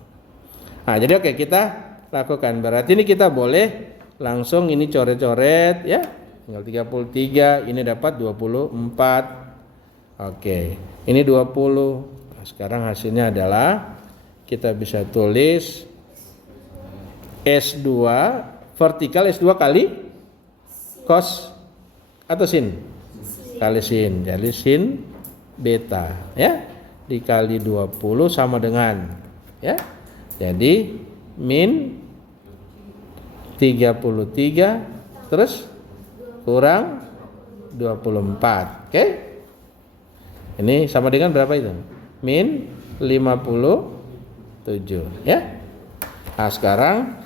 Nah, jadi oke, kita lakukan. Berarti ini kita boleh langsung ini coret-coret ya. Tinggal 33, ini dapat 24. Oke. Ini 20. Sekarang hasilnya adalah kita bisa tulis S2 vertikal S2 kali cos atau sin kali sin. Jadi sin beta ya dikali 20 sama dengan ya. Jadi min 33 terus kurang 24. Oke? Ini sama dengan berapa itu? Min 57 ya. Nah, sekarang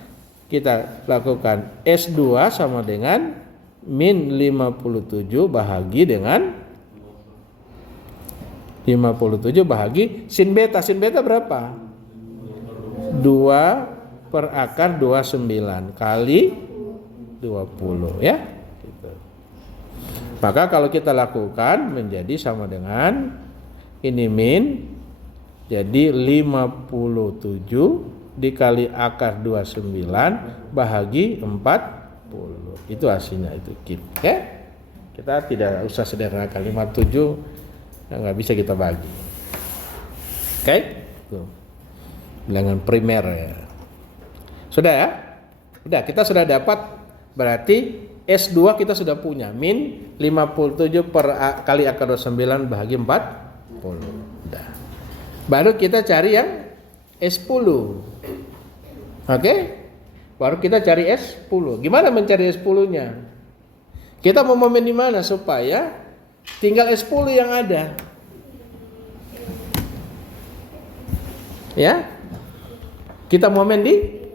kita lakukan S2 sama dengan min 57 bahagi dengan 57 bahagi sin beta. Sin beta berapa? 2 per akar 29 kali 20 ya. Gitu. Maka kalau kita lakukan menjadi sama dengan ini min, jadi 57 dikali akar 29 bahagi 40. Itu hasilnya itu. Oke? Kita tidak usah sederhanakan 57 nggak bisa kita bagi. Oke? Tuh. Bilangan primer ya. Sudah ya? Udah, kita sudah dapat berarti S2 kita sudah punya min 57 per kali akar 29 bahagi 40. Udah. Baru kita cari yang S10. Oke? Baru kita cari S10. Gimana mencari S10-nya? Kita mau momen di mana supaya tinggal S10 yang ada. Ya? Kita momen di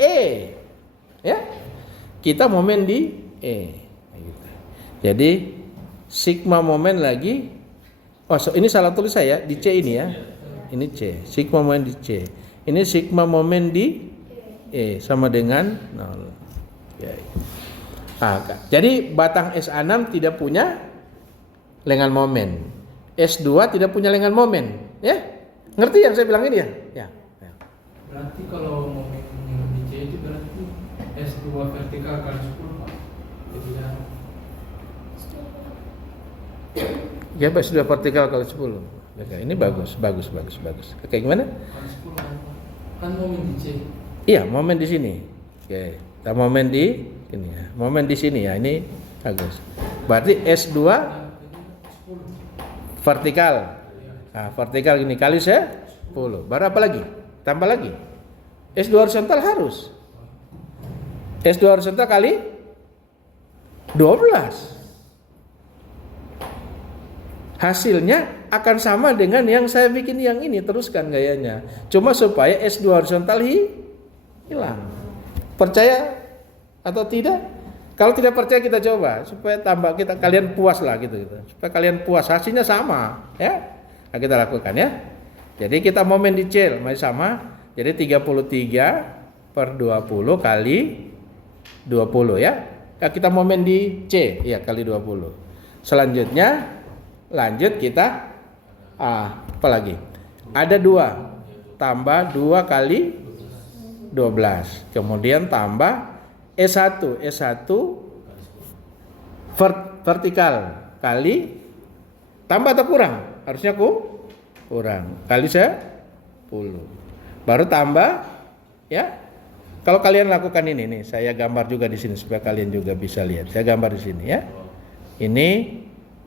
E. Ya? Kita momen di E. Jadi sigma momen lagi. Oh, ini salah tulis saya di C ini ya. Ini C. Sigma momen di C. Ini sigma momen di E sama dengan 0. Ya. Jadi batang S6 tidak punya lengan momen. S2 tidak punya lengan momen, ya? Ngerti yang saya bilang ini ya? Ya. Berarti kalau momen yang di C itu berarti S2 vertikal kali 10 Pak. Jadi ya S2 vertikal kali 10. Oke, ini bagus. Oke, gimana? kali 10 kan momen di C. Iya, momen di sini. Oke, kita momen di ini ya. Momen di sini ya, ini bagus. Berarti S2 vertikal. Nah, vertikal gini kali 10. Baru apa lagi? Tambah lagi. S2 horizontal harus. S2 horizontal kali 12. Hasilnya akan sama dengan yang saya bikin yang ini, teruskan gayanya. Cuma supaya S2 horizontal hilang. Percaya atau tidak? Kalau tidak percaya kita coba supaya tambah kalian puas lah gitu. Supaya kalian puas hasilnya sama, ya. Nah, kita lakukan ya. Jadi kita momen di C masih sama. Jadi 33 per 20 kali 20 ya. Nah, kita momen di C ya kali 20. Selanjutnya lanjut kita apa lagi? Ada 2 tambah 2 kali 12. Kemudian tambah S1 vertikal kali tambah atau kurang? Harusnya kurang. Kali 10. Baru tambah ya. Kalau kalian lakukan ini nih, saya gambar juga di sini supaya kalian juga bisa lihat. Saya gambar di sini ya. Ini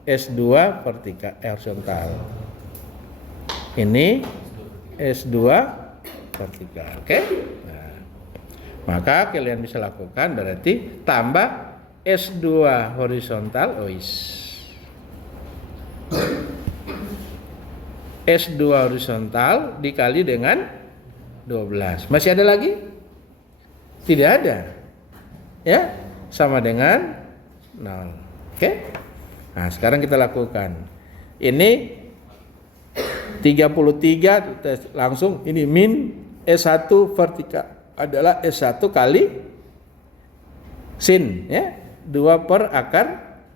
S2 vertikal horizontal. Ini S2 vertikal. Oke? Nah, maka kalian bisa lakukan berarti tambah S2 horizontal S2 horizontal dikali dengan 12. Masih ada lagi? Tidak ada. Ya, sama dengan 0. Oke? Nah, sekarang kita lakukan. Ini 33 langsung ini min S1 vertikal adalah S1 kali sin ya. 2 per akar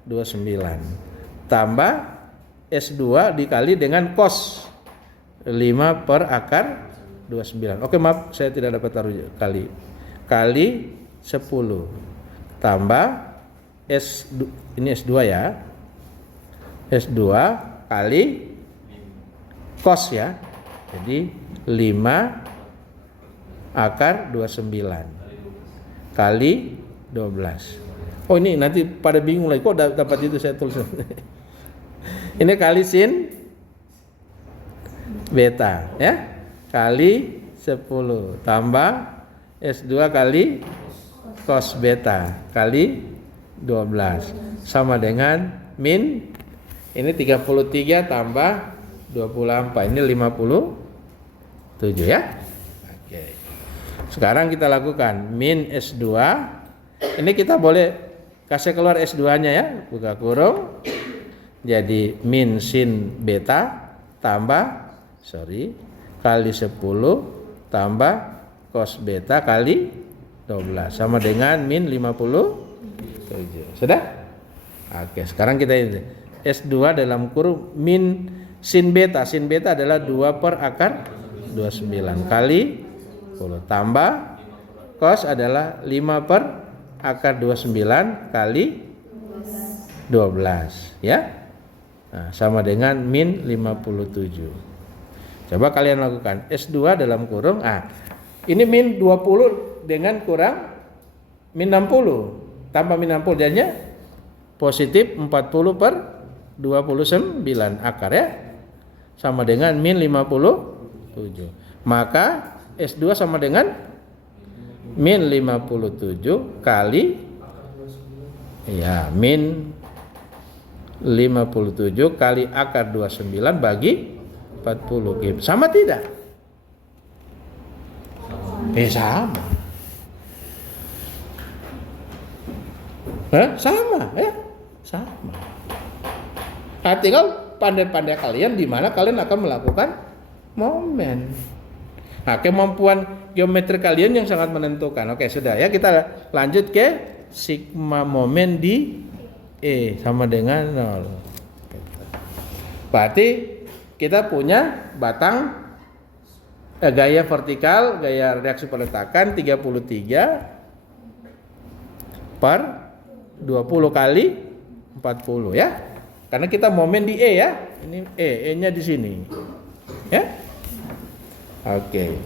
29 tambah S2 dikali dengan cos 5 per akar 29. Oke, maaf saya tidak dapat taruh kali 10 tambah ini S2 ya. S2 kali cos ya. Jadi 5 akar 29 kali 12. Oh, ini nanti pada bingung lagi kok dapat itu saya tulis. Ini kali sin beta ya. Kali 10 tambah S2 kali cos beta kali 12 sama dengan min ini 33 tambah 24 ini 57 ya. Oke. Sekarang kita lakukan min S2. Ini kita boleh kasih keluar S2-nya ya, buka kurung. Jadi min sin beta kali 10 tambah cos beta kali 12 sama dengan min 57. Sudah? Oke, sekarang kita ini S2 dalam kurung min sin beta. Sin beta adalah 2 per akar 29 kali 10 tambah cos adalah 5 per akar 29 kali 12 ya. Nah, sama dengan min 57. Coba kalian lakukan S2 dalam kurung ini min 20 dengan kurang min 60 tambah min 60 jadinya positif 40 per 29 akar ya, sama dengan min 57. Maka S2 sama dengan min 57 kali min 57 kali akar 29 bagi 40. Sama tidak? Sama. Sama ya, sama. Tinggal pandai-pandai kalian di mana kalian akan melakukan momen. Kemampuan geometri kalian yang sangat menentukan. Oke, sudah ya, kita lanjut ke sigma momen di E sama dengan 0. Berarti kita punya batang gaya vertikal, gaya reaksi peletakan 33 per 20 kali 40 ya. Karena kita momen di E ya. Ini E-nya di sini. Ya. Oke.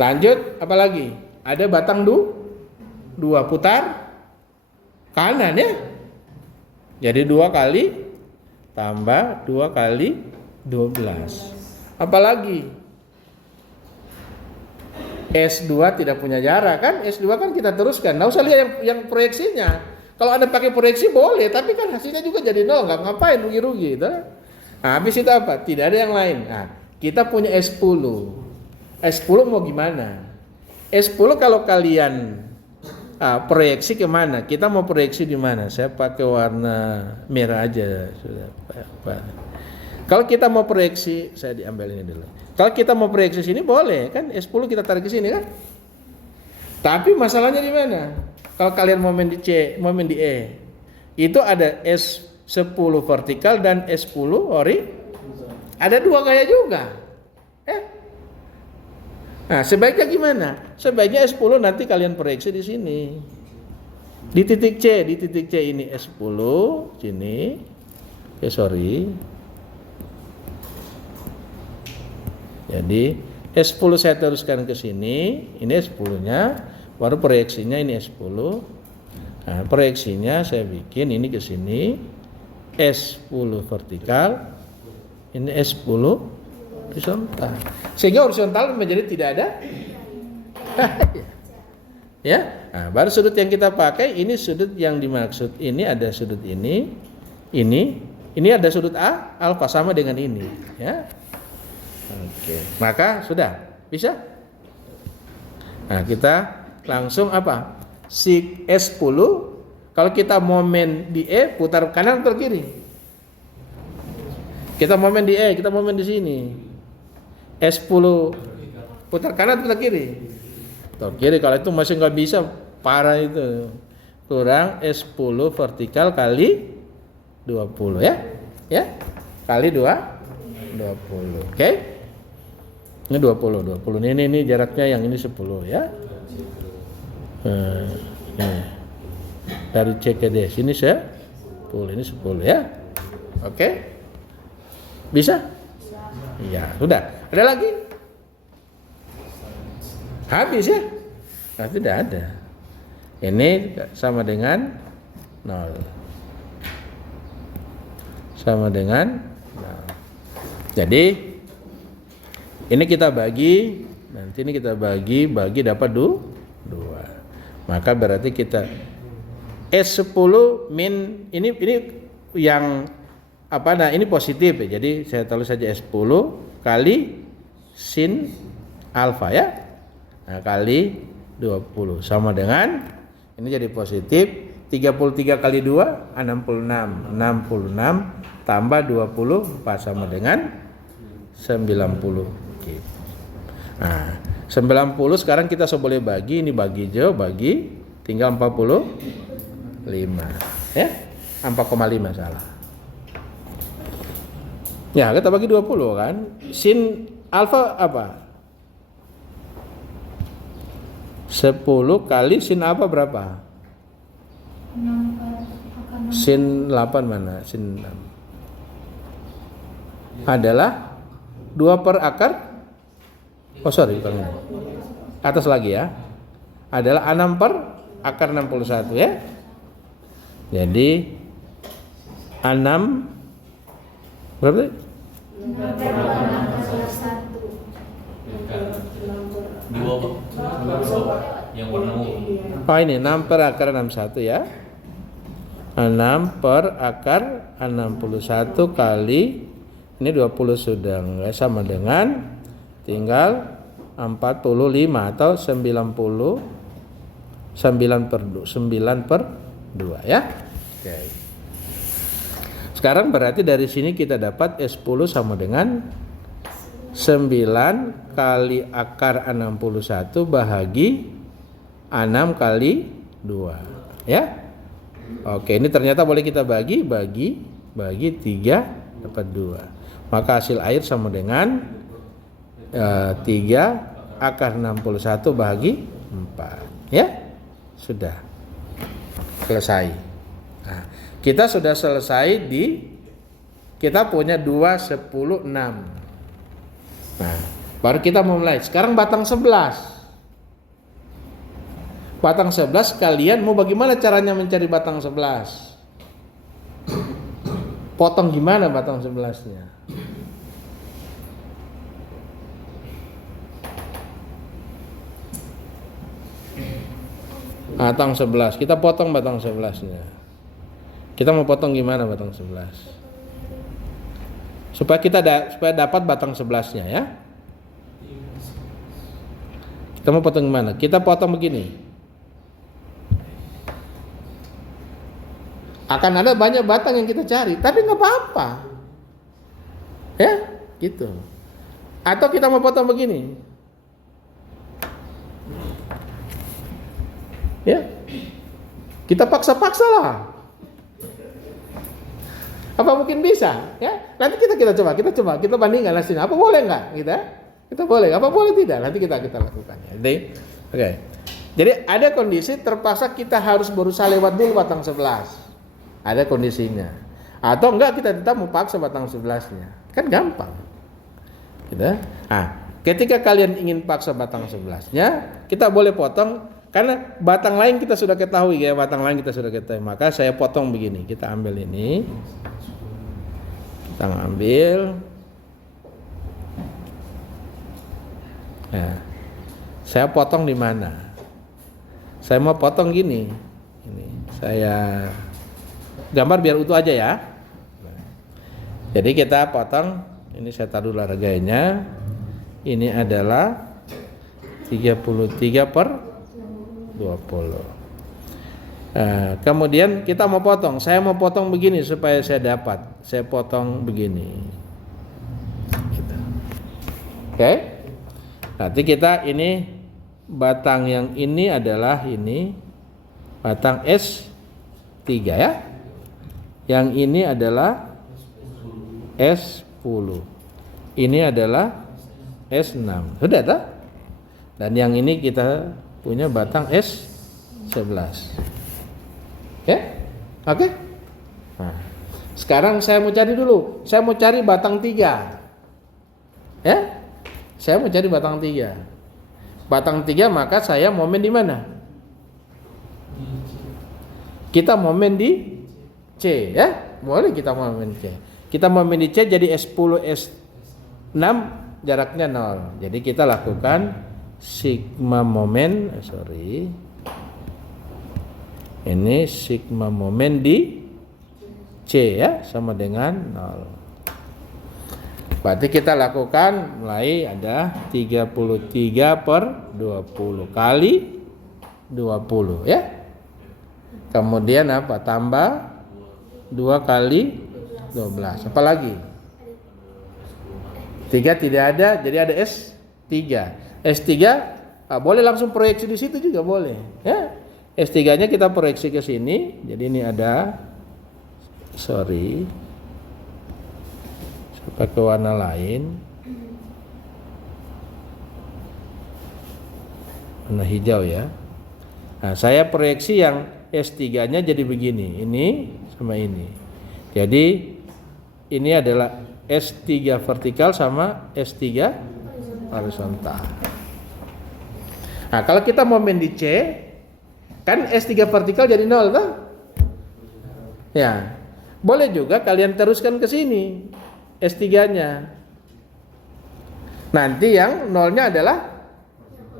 Lanjut apa lagi? Ada batang 2 putar kanan ya. Jadi 2 kali tambah 2 kali 12. Apalagi? S2 tidak punya jarak kan? S2 kan kita teruskan. Nggak usah lihat yang proyeksinya. Kalau Anda pakai proyeksi boleh, tapi kan hasilnya juga jadi 0, nggak ngapain rugi-rugi gitu. Nah, habis itu apa? Tidak ada yang lain. Nah, kita punya S10. S10 mau gimana? S10 kalau kalian proyeksi kemana? Kita mau proyeksi di mana? Saya pakai warna merah aja sudah. Kalau kita mau proyeksi, saya diambil ini dulu. Kalau kita mau proyeksi sini boleh kan? S10 kita tarik ke sini kan? Tapi masalahnya di mana? Kalau kalian momen di C, momen di E, itu ada S10 vertikal dan S10 horizontal. Ada 2 gaya juga. Nah, sebaiknya gimana? Sebaiknya S10 nanti kalian proyeksi di sini. Di titik C ini S10 sini. Jadi S10 saya teruskan ke sini, ini S10-nya. Baru proyeksinya ini S10. Nah, proyeksinya saya bikin ini ke sini. S10 vertikal. Ini S10 horizontal. Sehingga horizontal menjadi tidak ada. Ya. Nah, baru sudut yang kita pakai ini sudut yang dimaksud. Ini ada sudut ini. Ini ada sudut A alfa sama dengan ini, ya. Oke. Maka sudah bisa. Nah, kita langsung apa? Si S10 kalau kita momen di E putar kanan atau kiri? Kita momen di E, kita momen di sini. S10 putar kanan atau kiri? Atau kiri, kalau itu masih nggak bisa, parah itu. Kurang S10 vertikal kali 20 ya. Ya. Kali 20. Oke? Ini 20. Ini jaraknya yang ini 10 ya. Dari C ke D sini 10, ini 10 ya. Oke? Bisa? Iya, sudah. Ada lagi? Habis ya? Nah, tidak ada. Ini sama dengan 0. Sama dengan 0. Jadi ini kita bagi, nanti ini kita bagi dapat 2. Maka berarti kita S10 min ini yang apa? Nah, ini positif ya. Jadi saya tulis saja S10 kali sin alfa ya. Nah, kali 20 sama dengan ini jadi positif 33 kali 2 66 tambah 24 sama dengan 90 gitu. Nah, 90 sekarang kita boleh bagi, ini bagi Jo, bagi tinggal 45. Ya? 4,5 salah. Ya, kita bagi 20 kan. Sin alfa apa? 10 kali sin alfa berapa? 6 Sin 8 mana? Sin 6 adalah 2 per akar. Oh sorry, bukan. Atas lagi ya. Adalah 6 per akar 61 ya. Jadi 6 berapa tadi? 2 yang warna ungu. Oh ini 6 per akar 61 ya. 6 per akar 61 kali ini 20 sudah enggak, sama dengan tinggal 45 atau 90 9 per 2 ya. Oke. Sekarang berarti dari sini kita dapat S10 sama dengan 9 kali akar 61 bahagi 6 kali 2 ya. Oke, ini ternyata boleh kita bagi 3 dapat 2. Maka hasil air sama dengan 3 akar 61 bahagi 4 ya. Sudah selesai. Nah, kita sudah selesai kita punya 2, 10, 6. Nah, baru kita mau mulai. Sekarang batang 11. Batang 11 kalian mau bagaimana caranya mencari batang 11? Potong gimana batang 11-nya? Batang 11. Kita potong batang 11-nya. Kita mau potong gimana batang 11? Supaya dapat batang 11-nya ya. Kita mau potong gimana? Kita potong begini. Akan ada banyak batang yang kita cari, tapi nggak apa-apa. Ya, gitu. Atau kita mau potong begini. Ya. Kita paksa-paksa lah. Apa mungkin bisa? Ya, nanti kita coba, kita bandingkan hasilnya. Apa boleh nggak? Kita boleh. Apa boleh tidak? Nanti kita lakukan. Jadi, oke. Jadi ada kondisi terpaksa kita harus berusaha lewat dulu batang 11. Ada kondisinya. Atau enggak kita tetap mau paksa batang 11-nya. Kan gampang. Gitu. Nah, ketika kalian ingin paksa batang 11-nya, kita boleh potong karena batang lain kita sudah ketahui ya, Maka saya potong begini. Kita ambil ini. Kita ambil. Nah, saya potong di mana? Saya mau potong gini. Ini saya gambar biar utuh aja ya. Jadi kita potong. Ini saya taruh harganya. Ini adalah 33 per 20. Nah, kemudian kita mau potong. Saya mau potong begini supaya saya dapat. Saya potong begini. Gitu. Oke. Nanti kita ini batang yang ini adalah ini batang S3 ya. Yang ini adalah S10. Ini adalah S6. Sudah tak? Dan yang ini kita punya batang S11. Oke? Nah, sekarang saya mau cari dulu. Saya mau cari batang 3. Ya? Saya mau cari batang 3. Batang 3 maka saya momen di mana? Kita momen di C ya? Boleh kita momen C. Kita momen di C jadi S10 S6 jaraknya 0. Jadi kita lakukan sigma momen, ini sigma momen di C ya, sama dengan 0. Berarti kita lakukan mulai ada 33 per 20 kali 20 ya. Kemudian apa? Tambah 2 kali 12. Apa lagi? 3 tidak ada, jadi ada S3. S3 boleh langsung proyeksi di situ juga boleh. Ya. S3-nya kita proyeksi ke sini. Jadi ini ada, saya pakai warna lain, warna hijau ya. Nah, saya proyeksi yang S3-nya jadi begini, ini sama ini. Jadi ini adalah S3 vertikal sama S3 horizontal. Nah, kalau kita mau main di C, kan S3 vertikal jadi 0 kan? Ya. Boleh juga kalian teruskan ke sini S3-nya. Nanti yang 0-nya adalah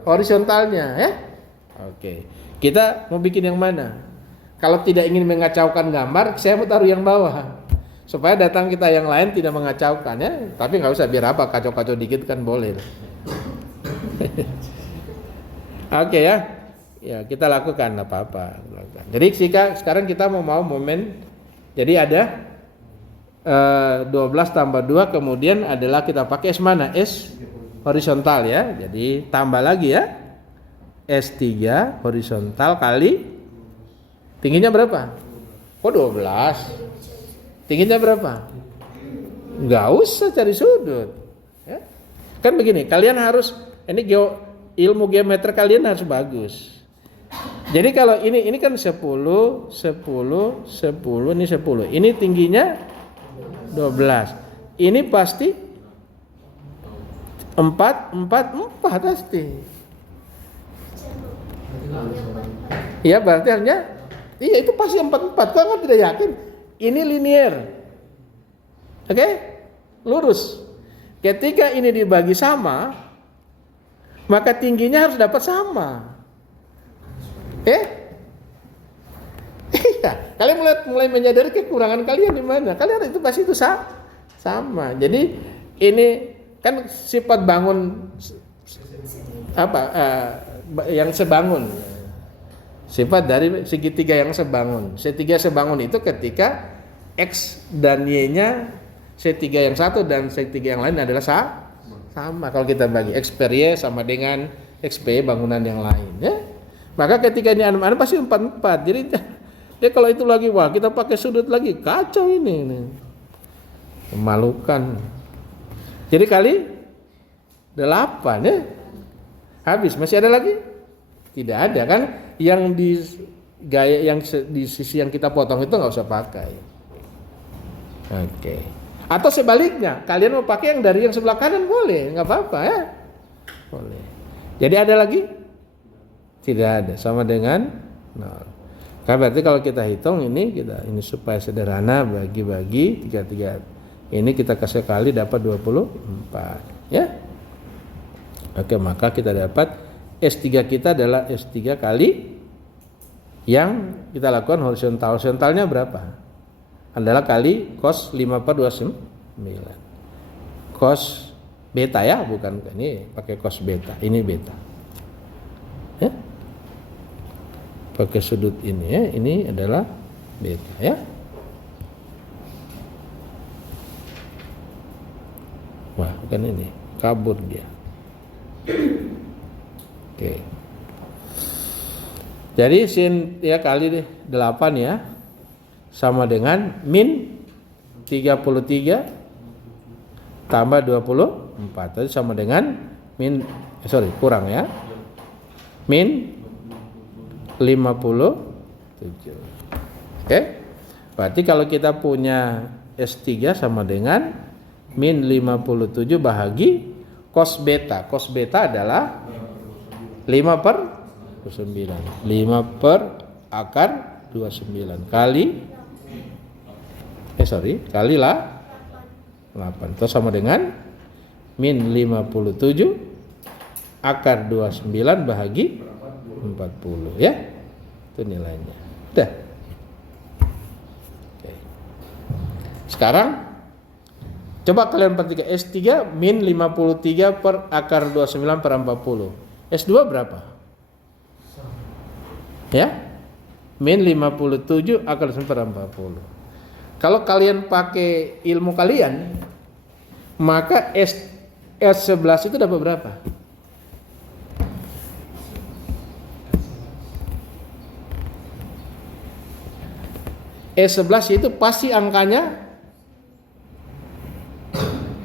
horizontalnya, ya. Oke. Kita mau bikin yang mana? Kalau tidak ingin mengacaukan gambar, saya mau taruh yang bawah. Supaya datang kita yang lain tidak mengacaukan ya. Tapi nggak usah, biar apa, kacau-kacau dikit kan boleh. Oke ya. Ya kita lakukan apa-apa. Jadi sekarang kita mau momen. Jadi ada 12 tambah 2, kemudian adalah kita pakai S mana? S horizontal ya. Jadi tambah lagi ya. S3 horizontal kali tingginya berapa? Oh 12. Tingginya berapa? Nggak usah cari sudut. Ya. Kan begini, kalian harus, ini ilmu geometri kalian harus bagus. Jadi kalau ini kan 10, 10, 10, ini 10. Ini tingginya 12. Ini pasti 4, 4, 4 pasti. Iya berarti hanya, iya itu pasti 4, 4. Kalau nggak tidak yakin, ini linear, oke? Lurus. Ketika ini dibagi sama, maka tingginya harus dapat sama. Iya. Kalian mulai menyadari kekurangan kalian di mana? Kalian itu pasti itu sama. Jadi ini kan sifat bangun yang sebangun. Sifat dari segitiga yang sebangun. Segitiga sebangun itu ketika X dan Y-nya segitiga yang satu dan segitiga yang lain adalah sama. Kalau kita bagi X per Y sama dengan X per Y bangunan yang lain ya. Maka ketika ini anu pasti 4, 4. Jadi dia kalau itu lagi, wah kita pakai sudut lagi, kacau ini. Memalukan. Jadi kali 8 ya. Habis, masih ada lagi? Tidak ada kan? Yang di gaya yang di sisi yang kita potong itu nggak usah pakai. Oke. Atau sebaliknya, kalian mau pakai yang dari yang sebelah kanan boleh, nggak apa-apa ya. Boleh. Jadi ada lagi? Tidak ada, sama dengan 0. Nah, berarti kalau kita hitung ini supaya sederhana, bagi 33. Ini kita kasih kali dapat 24, ya. Oke, maka kita dapat S3 kita adalah S3 kali yang kita lakukan horizontal. Horizontalnya berapa? Adalah kali cos 5 per 29. Cos beta ya, bukan ini pakai cos beta. Ini beta. Ya? Pakai sudut ini ya, ini adalah beta ya. Wah, bukan ini. Kabur dia. Oke. Jadi sin ya kali 8 ya sama dengan min 33 tambah 24. Tadi sama dengan kurang ya. Min 57. Oke. Berarti kalau kita punya S3 sama dengan min 57 bahagi cos beta. Cos beta adalah 5 per 29. 5 per akar 29 kali lah 8. Itu sama dengan min 57 akar 29 bahagi 40 ya. Itu nilainya. Udah. Oke. Sekarang coba kalian perhatikan S3 min 53 per akar 29 per 40. S2 berapa? Ya? Min 57 akar 29 per 40. Kalau kalian pakai ilmu kalian, maka S11 itu dapat berapa? S11 itu pasti angkanya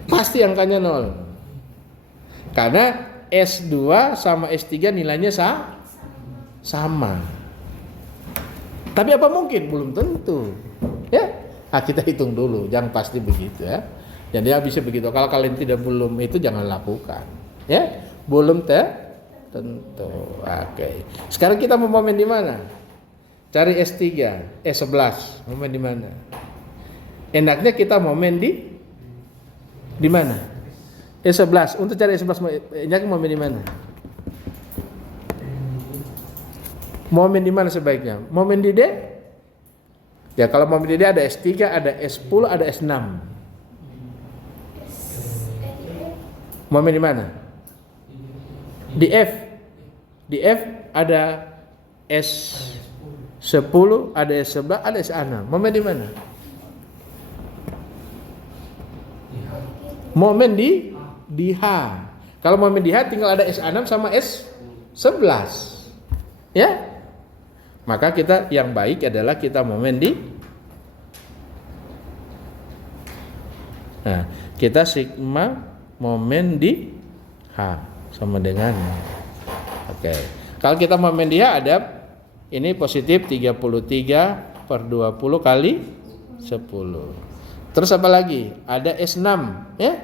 0. Karena S2 sama S3 nilainya sama. Tapi apa mungkin? Belum tentu. Ya, kita hitung dulu, jangan pasti begitu ya. Jadi bisa begitu. Kalau kalian belum itu jangan lakukan. Ya, belum tentu. Oke. Sekarang kita mau momen di mana? Cari S3, S11, momen di mana? Enaknya kita momen di mana? S11. Untuk cari S11 enaknya momen di mana? Momen di mana sebaiknya? Momen di D? Ya kalau momen di D ada S3, ada S10, ada S6. Momen di mana? Di F. Di F ada S10, ada S11, ada S6. Momen di mana? Momen di H. Kalau momen di H tinggal ada S6 sama S11. Ya? Maka kita yang baik adalah kita momen nah, kita sigma momen di H sama dengan oke. Kalau kita momen di H ada ini positif 33/20 kali 10. Terus apa lagi? Ada S6 ya.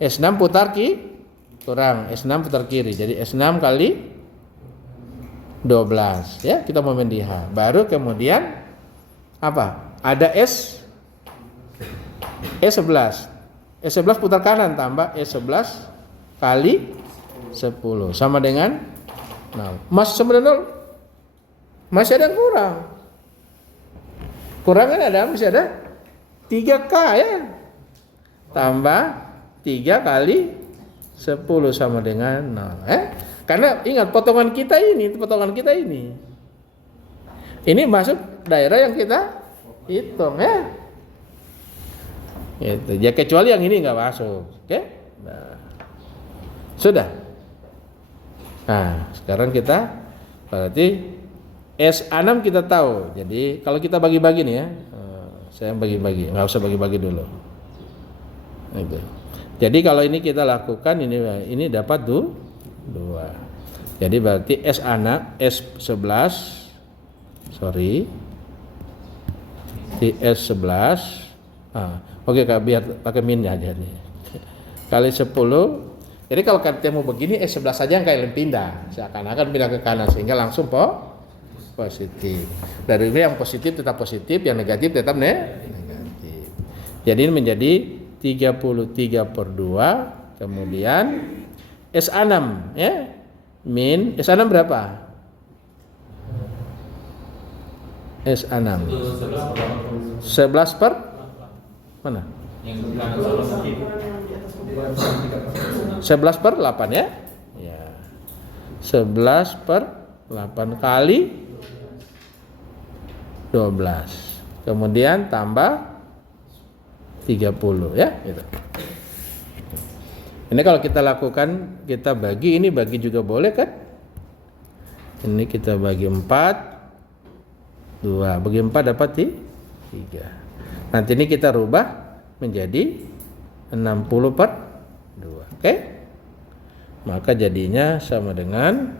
S6 putar kurang, S6 putar kiri. Jadi S6 kali 12 ya, kita momen di H. Baru kemudian apa? Ada S11. S11 putar kanan tambah S11 kali 10 sama dengan 0. Masih sama dengan 0? Masih ada yang kurang. Kurang kan ada, masih ada 3K ya. Tambah 3 kali 10 sama dengan 0. Karena ingat potongan kita ini. Ini masuk daerah yang kita hitung ya. Gitu. Ya kecuali yang ini nggak masuk, oke? Nah, sudah. Nah, sekarang kita berarti S6 kita tahu. Jadi kalau kita bagi-bagi nih ya, saya bagi-bagi, nggak usah bagi-bagi dulu. Gitu. Jadi kalau ini kita lakukan ini dapat 2. Jadi berarti S11 di S11 oke Kak, biar pakai min aja nih kali 10. Jadi kalau ketemu begini S11 saja yang kayak pindah seakan-akan pindah ke kanan sehingga langsung positif. Dari ini yang positif tetap positif, yang negatif tetap negatif. Jadi ini menjadi 33/2 kemudian S6 ya, min S6 berapa? S6 11 per mana? 11 per 8 ya? Ya. 11 per 8 kali 12. Kemudian tambah 30 ya, gitu. Ini kalau kita lakukan, kita bagi, ini bagi juga boleh kan? Ini kita bagi 4, 2, bagi 4 dapat 3. Nanti ini kita rubah menjadi 60/2. Oke? Maka jadinya sama dengan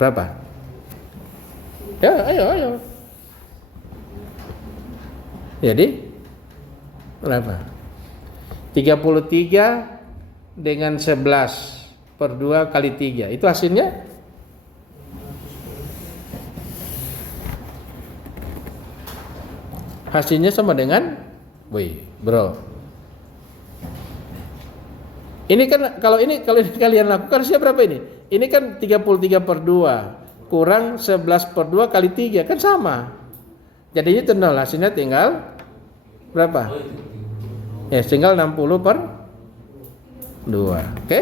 berapa? Ya, ayo. Jadi berapa? 33 dengan 11/2 kali 3. Itu hasilnya? Hasilnya sama dengan bro. Ini kan kalau ini kalian lakukan siapa berapa ini? Ini kan 33/2 kurang 11/2 kali 3 kan sama. Jadinya itu 0, hasilnya tinggal berapa? Ya, tinggal 60/2. Oke?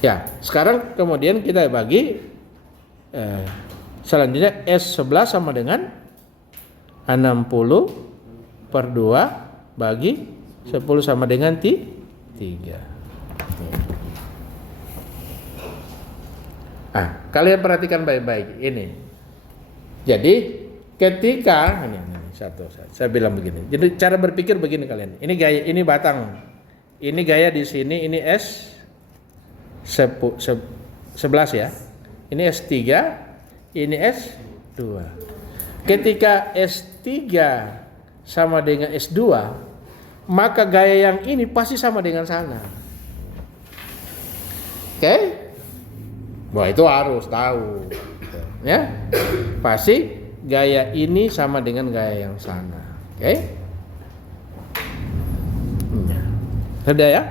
Ya, sekarang kemudian kita bagi selanjutnya S11 sama dengan 60/2 bagi 10 sama dengan 3. Kalian perhatikan baik-baik ini. Jadi ketika ini satu, saya bilang begini. Jadi cara berpikir begini kalian. Ini gaya, ini batang. Ini gaya di sini, ini S11 ya. Ini S3, ini S2. Ketika S3 sama dengan S2, maka gaya yang ini pasti sama dengan sana. Oke? Wah, itu harus tahu. Ya. Pasti gaya ini sama dengan gaya yang sana. Oke? Sudah ya?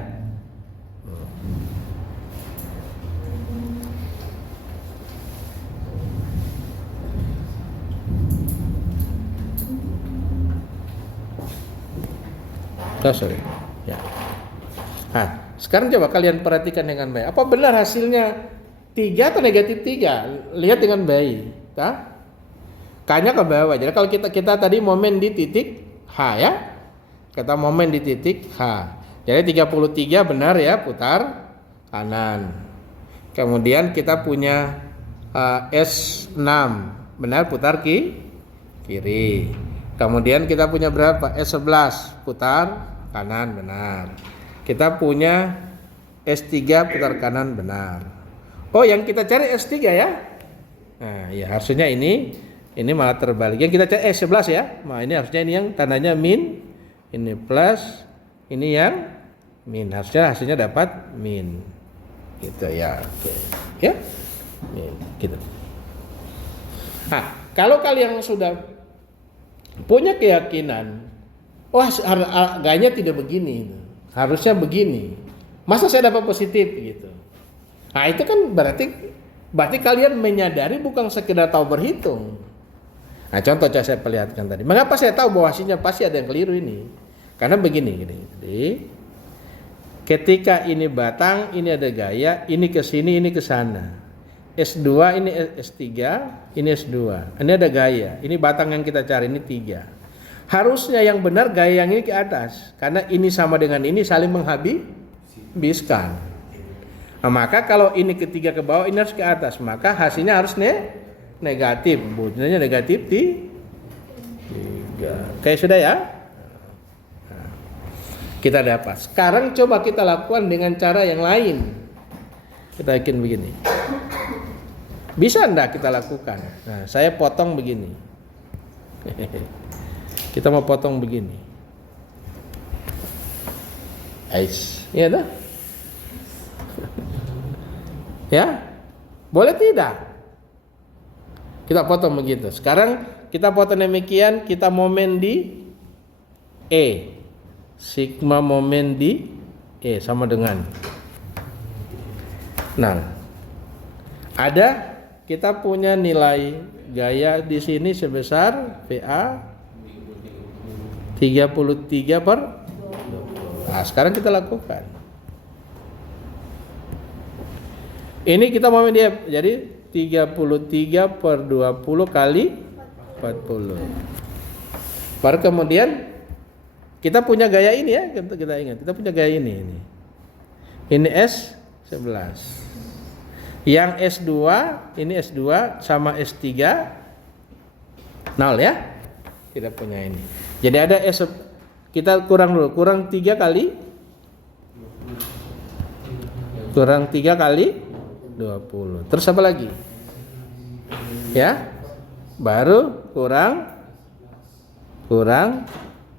Sorry. Ya. Sekarang coba kalian perhatikan dengan baik. Apa benar hasilnya 3 atau negatif 3? Lihat dengan baik. K-nya ke bawah. Jadi kalau kita tadi momen di titik H ya. Kita momen di titik H. Jadi 33 benar ya, putar kanan. Kemudian kita punya S6 benar, putar kiri. Kemudian kita punya berapa? S11 putar kanan, benar. Kita punya S3 putar kanan, benar. Oh, yang kita cari S3 ya? Nah, ya harusnya ini malah terbalik. Yang kita cari S11 ya. Nah, ini harusnya ini yang tandanya min, ini plus, ini yang min. Hasilnya dapat min. Gitu ya. Oke. Ya. Min, gitu. Kalau kalian sudah punya keyakinan, wah gayanya tidak begini, harusnya begini, masa saya dapat positif gitu. Itu kan berarti kalian menyadari bukan sekedar tahu berhitung. Contoh saya perlihatkan tadi. Mengapa saya tahu bahwa hasilnya pasti ada yang keliru ini? Karena begini. Jadi ketika ini batang, ini ada gaya, ini ke sini, ini ke sana. S2, ini S3, ini S2. Ini ada gaya. Ini batang yang kita cari, ini 3. Harusnya yang benar gaya yang ini ke atas. Karena ini sama dengan ini saling menghabiskan. Maka kalau ini ketiga ke bawah, ini harus ke atas. Maka hasilnya harus negatif. Bunyinya negatif 3. Oke, sudah ya? Kita dapat. Sekarang coba kita lakukan dengan cara yang lain. Kita bikin begini. Bisa enggak kita lakukan? Nah, saya potong begini. Kita mau potong begini. Iya dah? Ya? Boleh tidak? Kita potong begitu. Sekarang kita potong demikian, kita momen di E. Sigma momen di E sama dengan 0. Ada kita punya nilai gaya di sini sebesar VA 33 per 20. Sekarang kita lakukan. Ini kita mau dia jadi 33 per 20 kali 40. Baru kemudian kita punya gaya ini ya, kita ingat. Kita punya gaya ini. Ini S11. Yang S2, ini S2 sama S3 0 ya. Tidak punya ini. Jadi ada kita kurang dulu, kurang 3 kali 20. Terus apa lagi? Ya. Baru kurang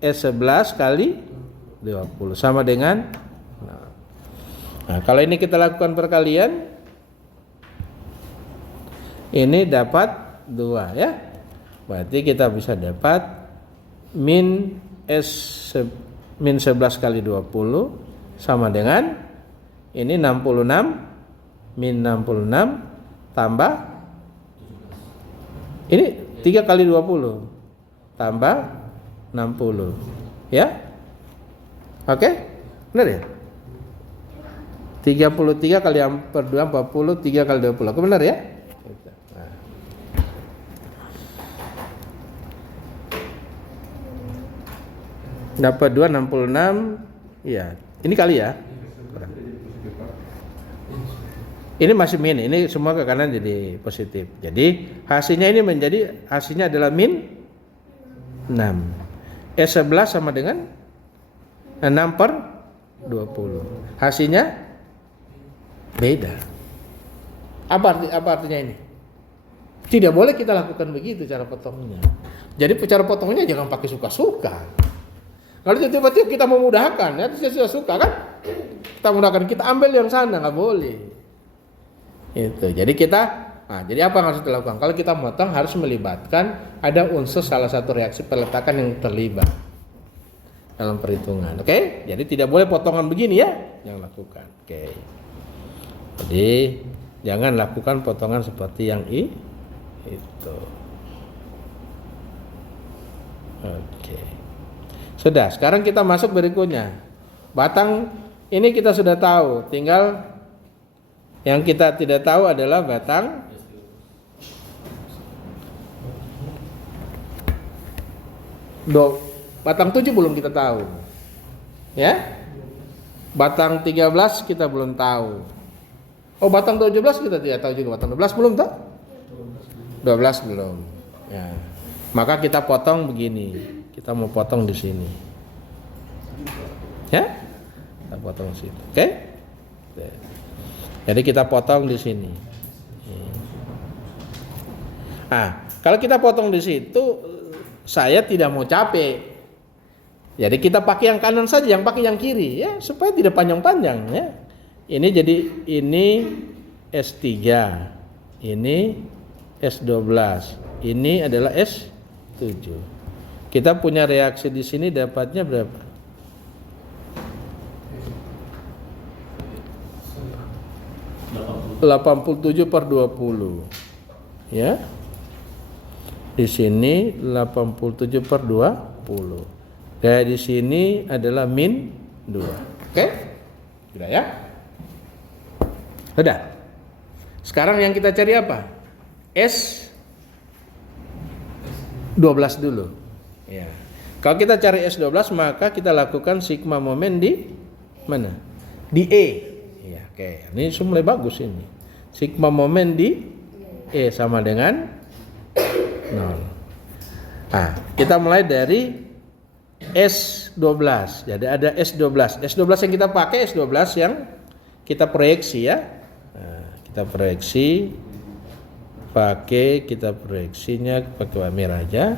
S11 kali 20 sama dengan 0. Kalau ini kita lakukan perkalian, ini dapat 2 ya. Berarti kita bisa dapat min 11 kali 20 sama dengan ini 66 min 66 tambah ini 3 kali 20 tambah 60 ya. Oke? Benar ya? 33 kali 2 40, 3 kali 20. Benar ya? Dapat 2, 66. Ya, ini kali ya. Ini masih min, ini semua ke kanan jadi positif. Jadi hasilnya ini hasilnya adalah min 6. S11 sama dengan 6 per 20. Hasilnya beda. Apa artinya ini? Tidak boleh kita lakukan begitu cara potongnya. Jadi cara potongnya jangan pakai suka-suka. Kalau tiba-tiba kita memudahkan, ya kita suka kan? Kita mudahkan, kita ambil yang sana, nggak boleh. Itu. Jadi jadi apa yang harus dilakukan? Kalau kita motong harus melibatkan ada unsur salah satu reaksi peletakan yang terlibat dalam perhitungan. Oke? Jadi tidak boleh potongan begini ya, yang lakukan. Oke. Jadi jangan lakukan potongan seperti yang itu. Oke. Sudah, sekarang kita masuk berikutnya. Batang ini kita sudah tahu, tinggal yang kita tidak tahu adalah batang batang 7 belum kita tahu. Ya? Batang 13 kita belum tahu. Oh, batang 17 kita tidak tahu juga. Batang 12 belum tahu? 12 belum. Ya. Maka kita potong begini. Kita mau potong di sini. Ya? Kita potong di situ. Oke? Jadi kita potong di sini. Kalau kita potong di situ, saya tidak mau capek. Jadi kita pakai yang kanan saja, yang pakai yang kiri, ya, supaya tidak panjang-panjang. Ya. Ini jadi ini S3, ini S12, ini adalah S7. Kita punya reaksi di sini dapatnya berapa? 87 per 20. Ya. Di sini 87 per 20. Dan di sini adalah min 2. Oke? Sudah ya? Sudah. Sekarang yang kita cari apa? S12 dulu. Ya. Kalau kita cari S12 maka kita lakukan sigma momen di mana? Di E. Ya, oke. Ini mulai bagus ini. Sigma momen di E sama dengan 0. Kita mulai dari S12. Jadi ada S12. S12 yang kita pakai S12 yang kita proyeksi ya. Kita proyeksi kita proyeksinya pakai warna aja.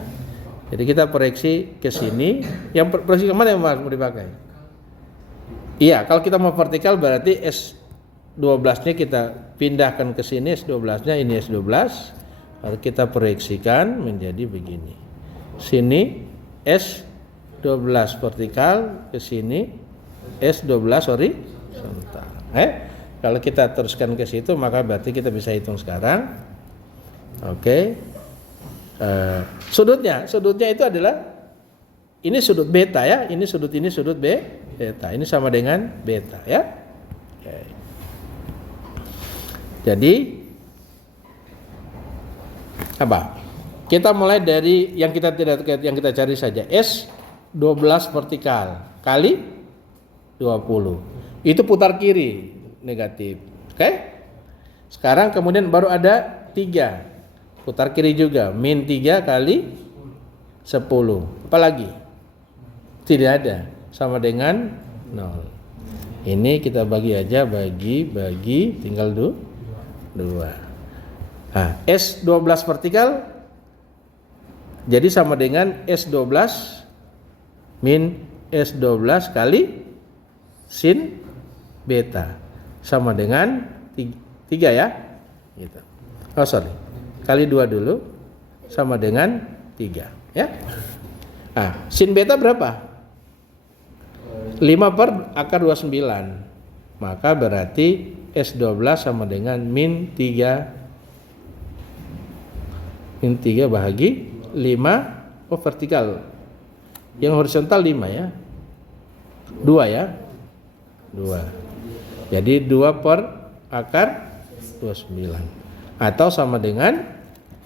Jadi kita proyeksi ke sini. Yang proyeksi kemana yang mau dipakai? Iya, kalau kita mau vertikal berarti S12-nya kita pindahkan ke sini, S12-nya ini S12, lalu kita proyeksikan menjadi begini. Sini S12 vertikal, ke sini S12 horizontal. Kalau kita teruskan ke situ maka berarti kita bisa hitung sekarang. Oke. Sudutnya itu adalah ini sudut beta ya, ini sudut beta. Ini sama dengan beta ya. Oke. Jadi apa? Kita mulai dari yang kita cari saja. S12 vertikal kali 20. Itu putar kiri negatif. Oke? Sekarang kemudian baru ada 3. Putar kiri juga, min 3 kali 10. Apa lagi? Tidak ada. Sama dengan 0. Ini kita bagi aja, bagi tinggal 2. S12 vertikal jadi sama dengan S12 min S12 kali sin beta sama dengan 3 ya gitu. Kali 2 dulu sama dengan 3 ya. Sin beta berapa? 5 per akar 29. Maka berarti S12 sama dengan min 3 bahagi 5 vertikal. Yang horizontal 5 ya. 2 ya. 2. Jadi 2 per akar 29. Atau sama dengan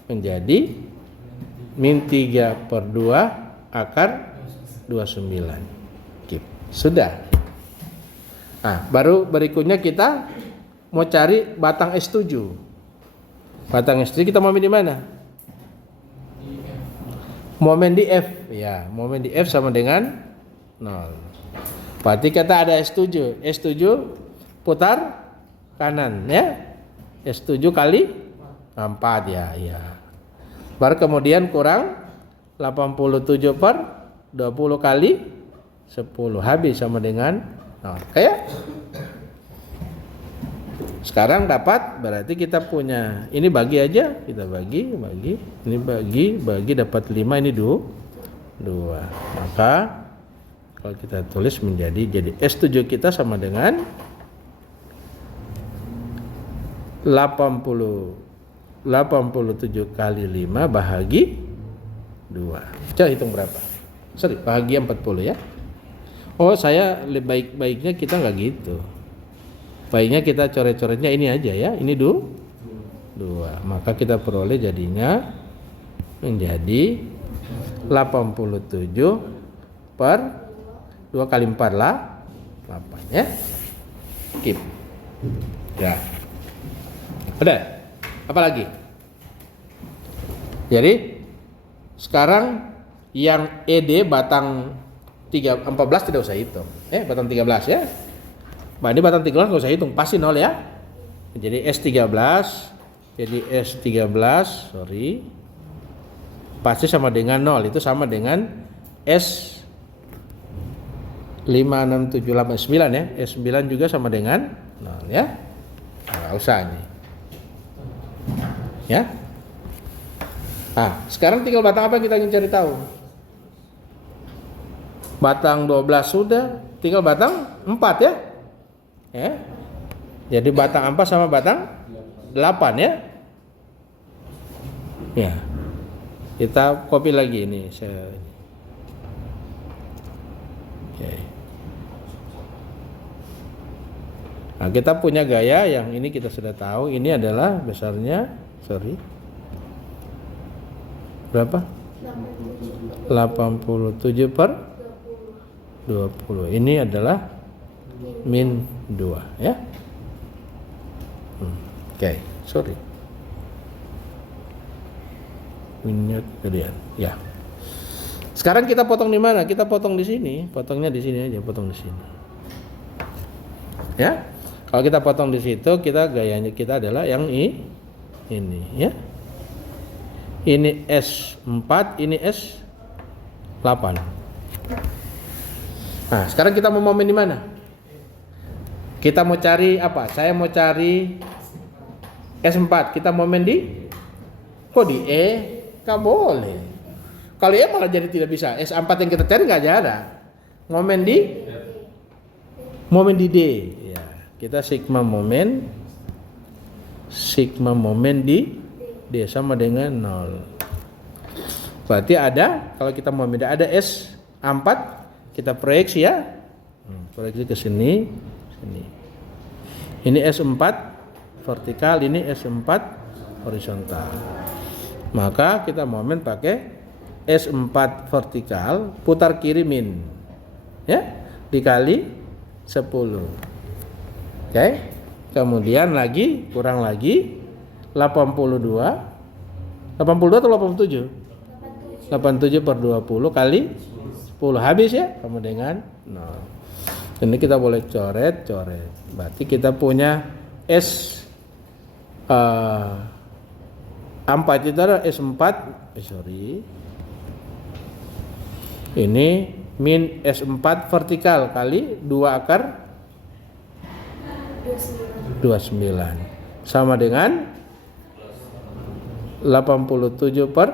menjadi min 3 per 2 akar 29. Keep. Sudah. Nah, baru berikutnya kita mau cari batang S7. Batang S7 kita momen di mana? Momen di F. Ya, momen di F sama dengan 0. Berarti kita ada S7. S7 putar kanan ya. S7 kali 4 ya, ya. Baru kemudian kurang 87 per 20 kali 10 habis sama dengan 0. Kayak sekarang dapat berarti kita punya ini bagi aja, kita bagi ini bagi dapat 5 ini 2. Maka kalau kita tulis jadi S7 kita sama dengan 87 kali 5 bahagi 2. Coba hitung berapa? Sorry, bahagi 40 ya. Oh, saya baiknya kita nggak gitu. Baiknya kita coret-coretnya ini aja ya. Ini 2. Maka kita peroleh jadinya menjadi 87 per 2 kali 4 lah 8 ya. Keep. Ya. Udah. Apa lagi? Jadi sekarang yang ED batang 14 tidak usah hitung. Batang 13 ya. Nah, ini batang 13 nggak usah hitung, pasti 0 ya. Jadi S13, sorry, pasti sama dengan 0. Itu sama dengan S 5, 6, 7, 8, 9 ya. S9 juga sama dengan 0 ya. Nggak usah nih. Ya. Nah, sekarang tinggal batang apa yang kita ingin cari tahu? Batang 12 sudah, tinggal batang 4 ya. Jadi batang 4 sama batang 8 ya. Ya. Kita copy lagi ini. Oke. Nah, kita punya gaya yang ini kita sudah tahu. Ini adalah besarnya, berapa? 87 per 20. Ini adalah min 2 ya. Oke, sorry. Minyak gedean. Ya. Sekarang kita potong di mana? Kita potong di sini. Potongnya di sini aja, potong di sini. Ya. Kalau kita potong di situ, kita gayanya kita adalah yang ini ya. Ini S4, ini S8. Nah, sekarang kita mau momen di mana? Kita mau cari apa? Saya mau cari S4. Kita momen di kok di E? Nggak boleh. Kalau E malah jadi tidak bisa. S4 yang kita cari nggak ada. Momen di D. Ya, kita sigma momen di D sama dengan 0. Berarti ada, kalau kita mau beda ada S4, kita proyeksi ya. Proyeksi ke sini. Ini S4 vertikal, ini S4 horizontal. Maka kita momen pakai S4 vertikal, putar kiri min. Ya, dikali 10. Oke. Kemudian lagi, kurang lagi 82 atau 87? 87 per 20 kali 10 habis ya, sama dengan 0. Ini kita boleh coret. Berarti kita punya A4 itu adalah S4, ini min S4 vertikal kali 2 akar 29 sama dengan 87 per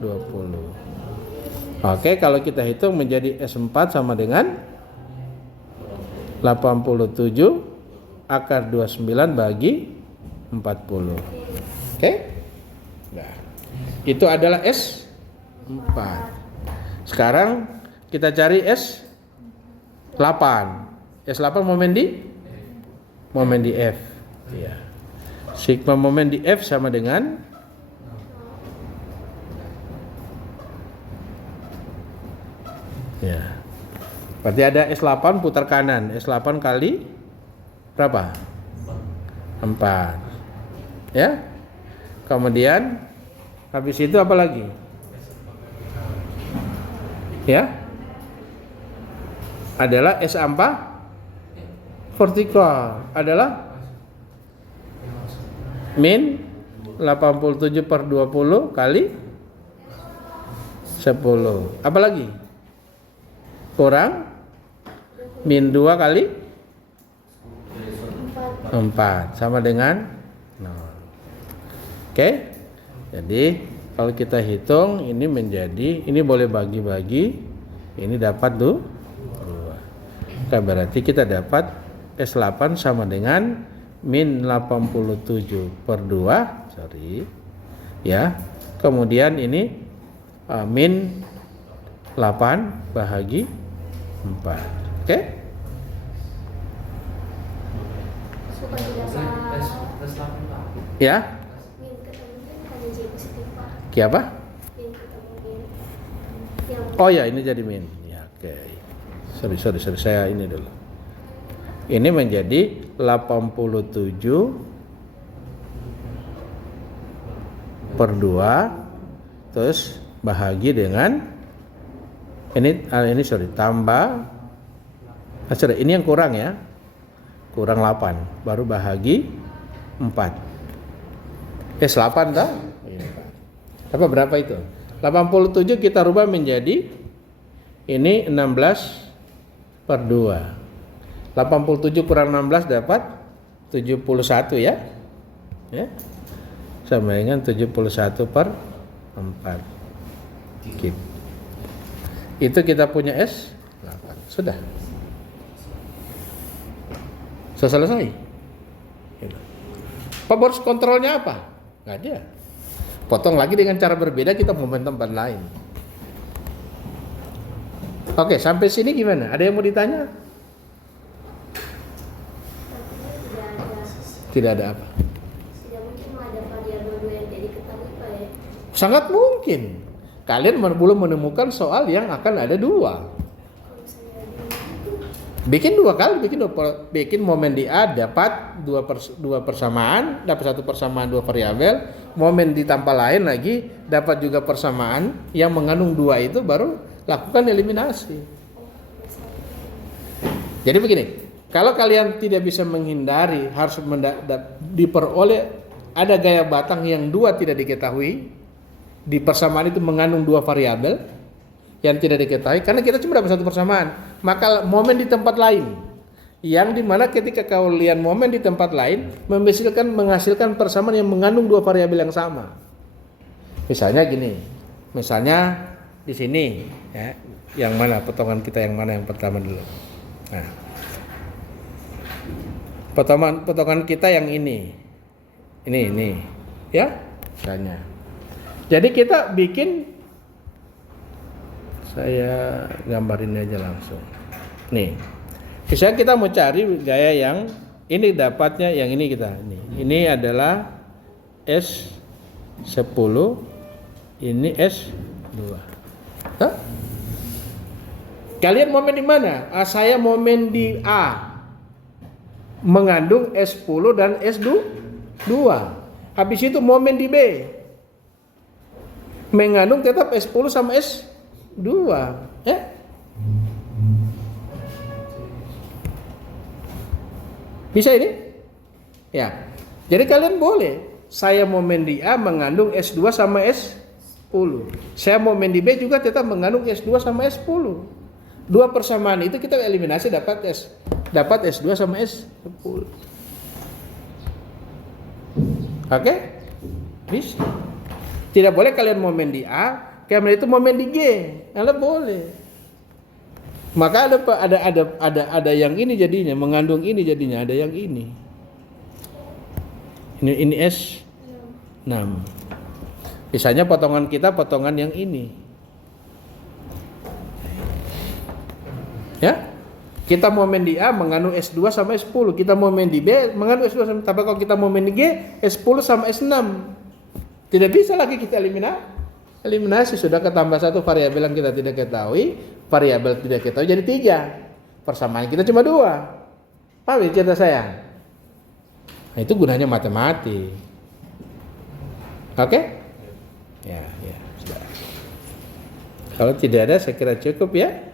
20. Oke, kalau kita hitung menjadi S4 sama dengan 87 akar 29 bagi 40. Oke? Nah, itu adalah S4. Sekarang kita cari S8. S8 momen di F. Ya. Sigma momen di F sama dengan Ya. Berarti ada S8 putar kanan. S8 kali berapa? 4. Ya. Kemudian habis itu apa lagi? Ya. Adalah S4 vertikal. Adalah min 87/20 kali 10. Apa lagi? Kurang min 2 kali 4 sama dengan 0. Oke. Jadi kalau kita hitung ini menjadi, ini boleh bagi-bagi, ini dapat 2. Berarti kita dapat S8 sama dengan min 87/2, ya. Kemudian ini min 8 bahagi 4. Oke? Supaya tidak Tes 8 Pak. Ya? min ketemu min hanya jadi positif Pak. Apa? Min ketemu min yang Oh ya, ini jadi min. Ya, oke. Sorry, saya ini dulu. Ini menjadi 87/2 terus bahagi dengan ini tambah ini yang kurang ya. Kurang 8 baru bahagi 4. S8 dah. Apa berapa itu? 87 kita rubah menjadi ini 16/2. 87 kurang 16 dapat 71 ya. Ya. Sama dengan 71/4. Gitu. Itu kita punya S8. Sudah. Selesai. Power kontrolnya apa? Nggak ada. Potong lagi dengan cara berbeda, kita mau tempat lain. Oke, sampai sini gimana? Ada yang mau ditanya? Tidak ada apa? tidak mungkin ada variabel 2 yang tidak diketahui Pak ya. Sangat mungkin. Kalian belum menemukan soal yang akan ada 2. Bikin 2 kali, bikin momen di A dapat 2 persamaan, dapat 1 persamaan 2 variabel, momen di tanpa lain lagi dapat juga persamaan yang mengandung 2 itu, baru lakukan eliminasi. Jadi begini, kalau kalian tidak bisa menghindari harus diperoleh ada gaya batang yang 2 tidak diketahui, di persamaan itu mengandung 2 variabel yang tidak diketahui, karena kita cuma dapat 1 persamaan, maka momen di tempat lain, yang dimana ketika kalian momen di tempat lain menghasilkan persamaan yang mengandung 2 variabel yang sama. Misalnya gini, misalnya di sini, ya, yang mana potongan kita yang mana yang pertama dulu. Nah, potongan kita yang ini, ya, misalnya. Jadi kita bikin. Saya gambarin aja langsung. Nih, misalnya kita mau cari gaya yang ini, dapatnya yang ini kita. Ini adalah S10, ini S2. Hah? Kalian momen di mana? Saya momen di A, mengandung S10 dan S2. Habis itu momen di B, mengandung tetap S10 sama S2. Ya? Bisa ini? Ya. Jadi kalian boleh, saya momen di A mengandung S2 sama S10. Saya momen di B juga tetap mengandung S2 sama S10. 2 persamaan itu kita eliminasi dapat S2 sama S10. Oke? Bisa. Tidak boleh kalian momen di A, kemudian itu momen di G, Anda boleh. Maka ada yang ini jadinya, mengandung ini jadinya, ada yang ini. Ini S6. Misalnya potongan kita potongan yang ini. Ya? Kita momen di A mengandung S2 sama S10. Kita momen di B mengandung S2 sama, tapi kalau kita momen di G, S10 sama S6. Tidak bisa lagi kita eliminasi, sudah ketambah 1 variabel yang kita tidak ketahui, variabel tidak kita tahu jadi 3. Persamaan kita cuma 2. Paham ya cerita saya? Nah, itu gunanya matematik. Oke? Ya, sudah. Kalau tidak ada saya kira cukup ya.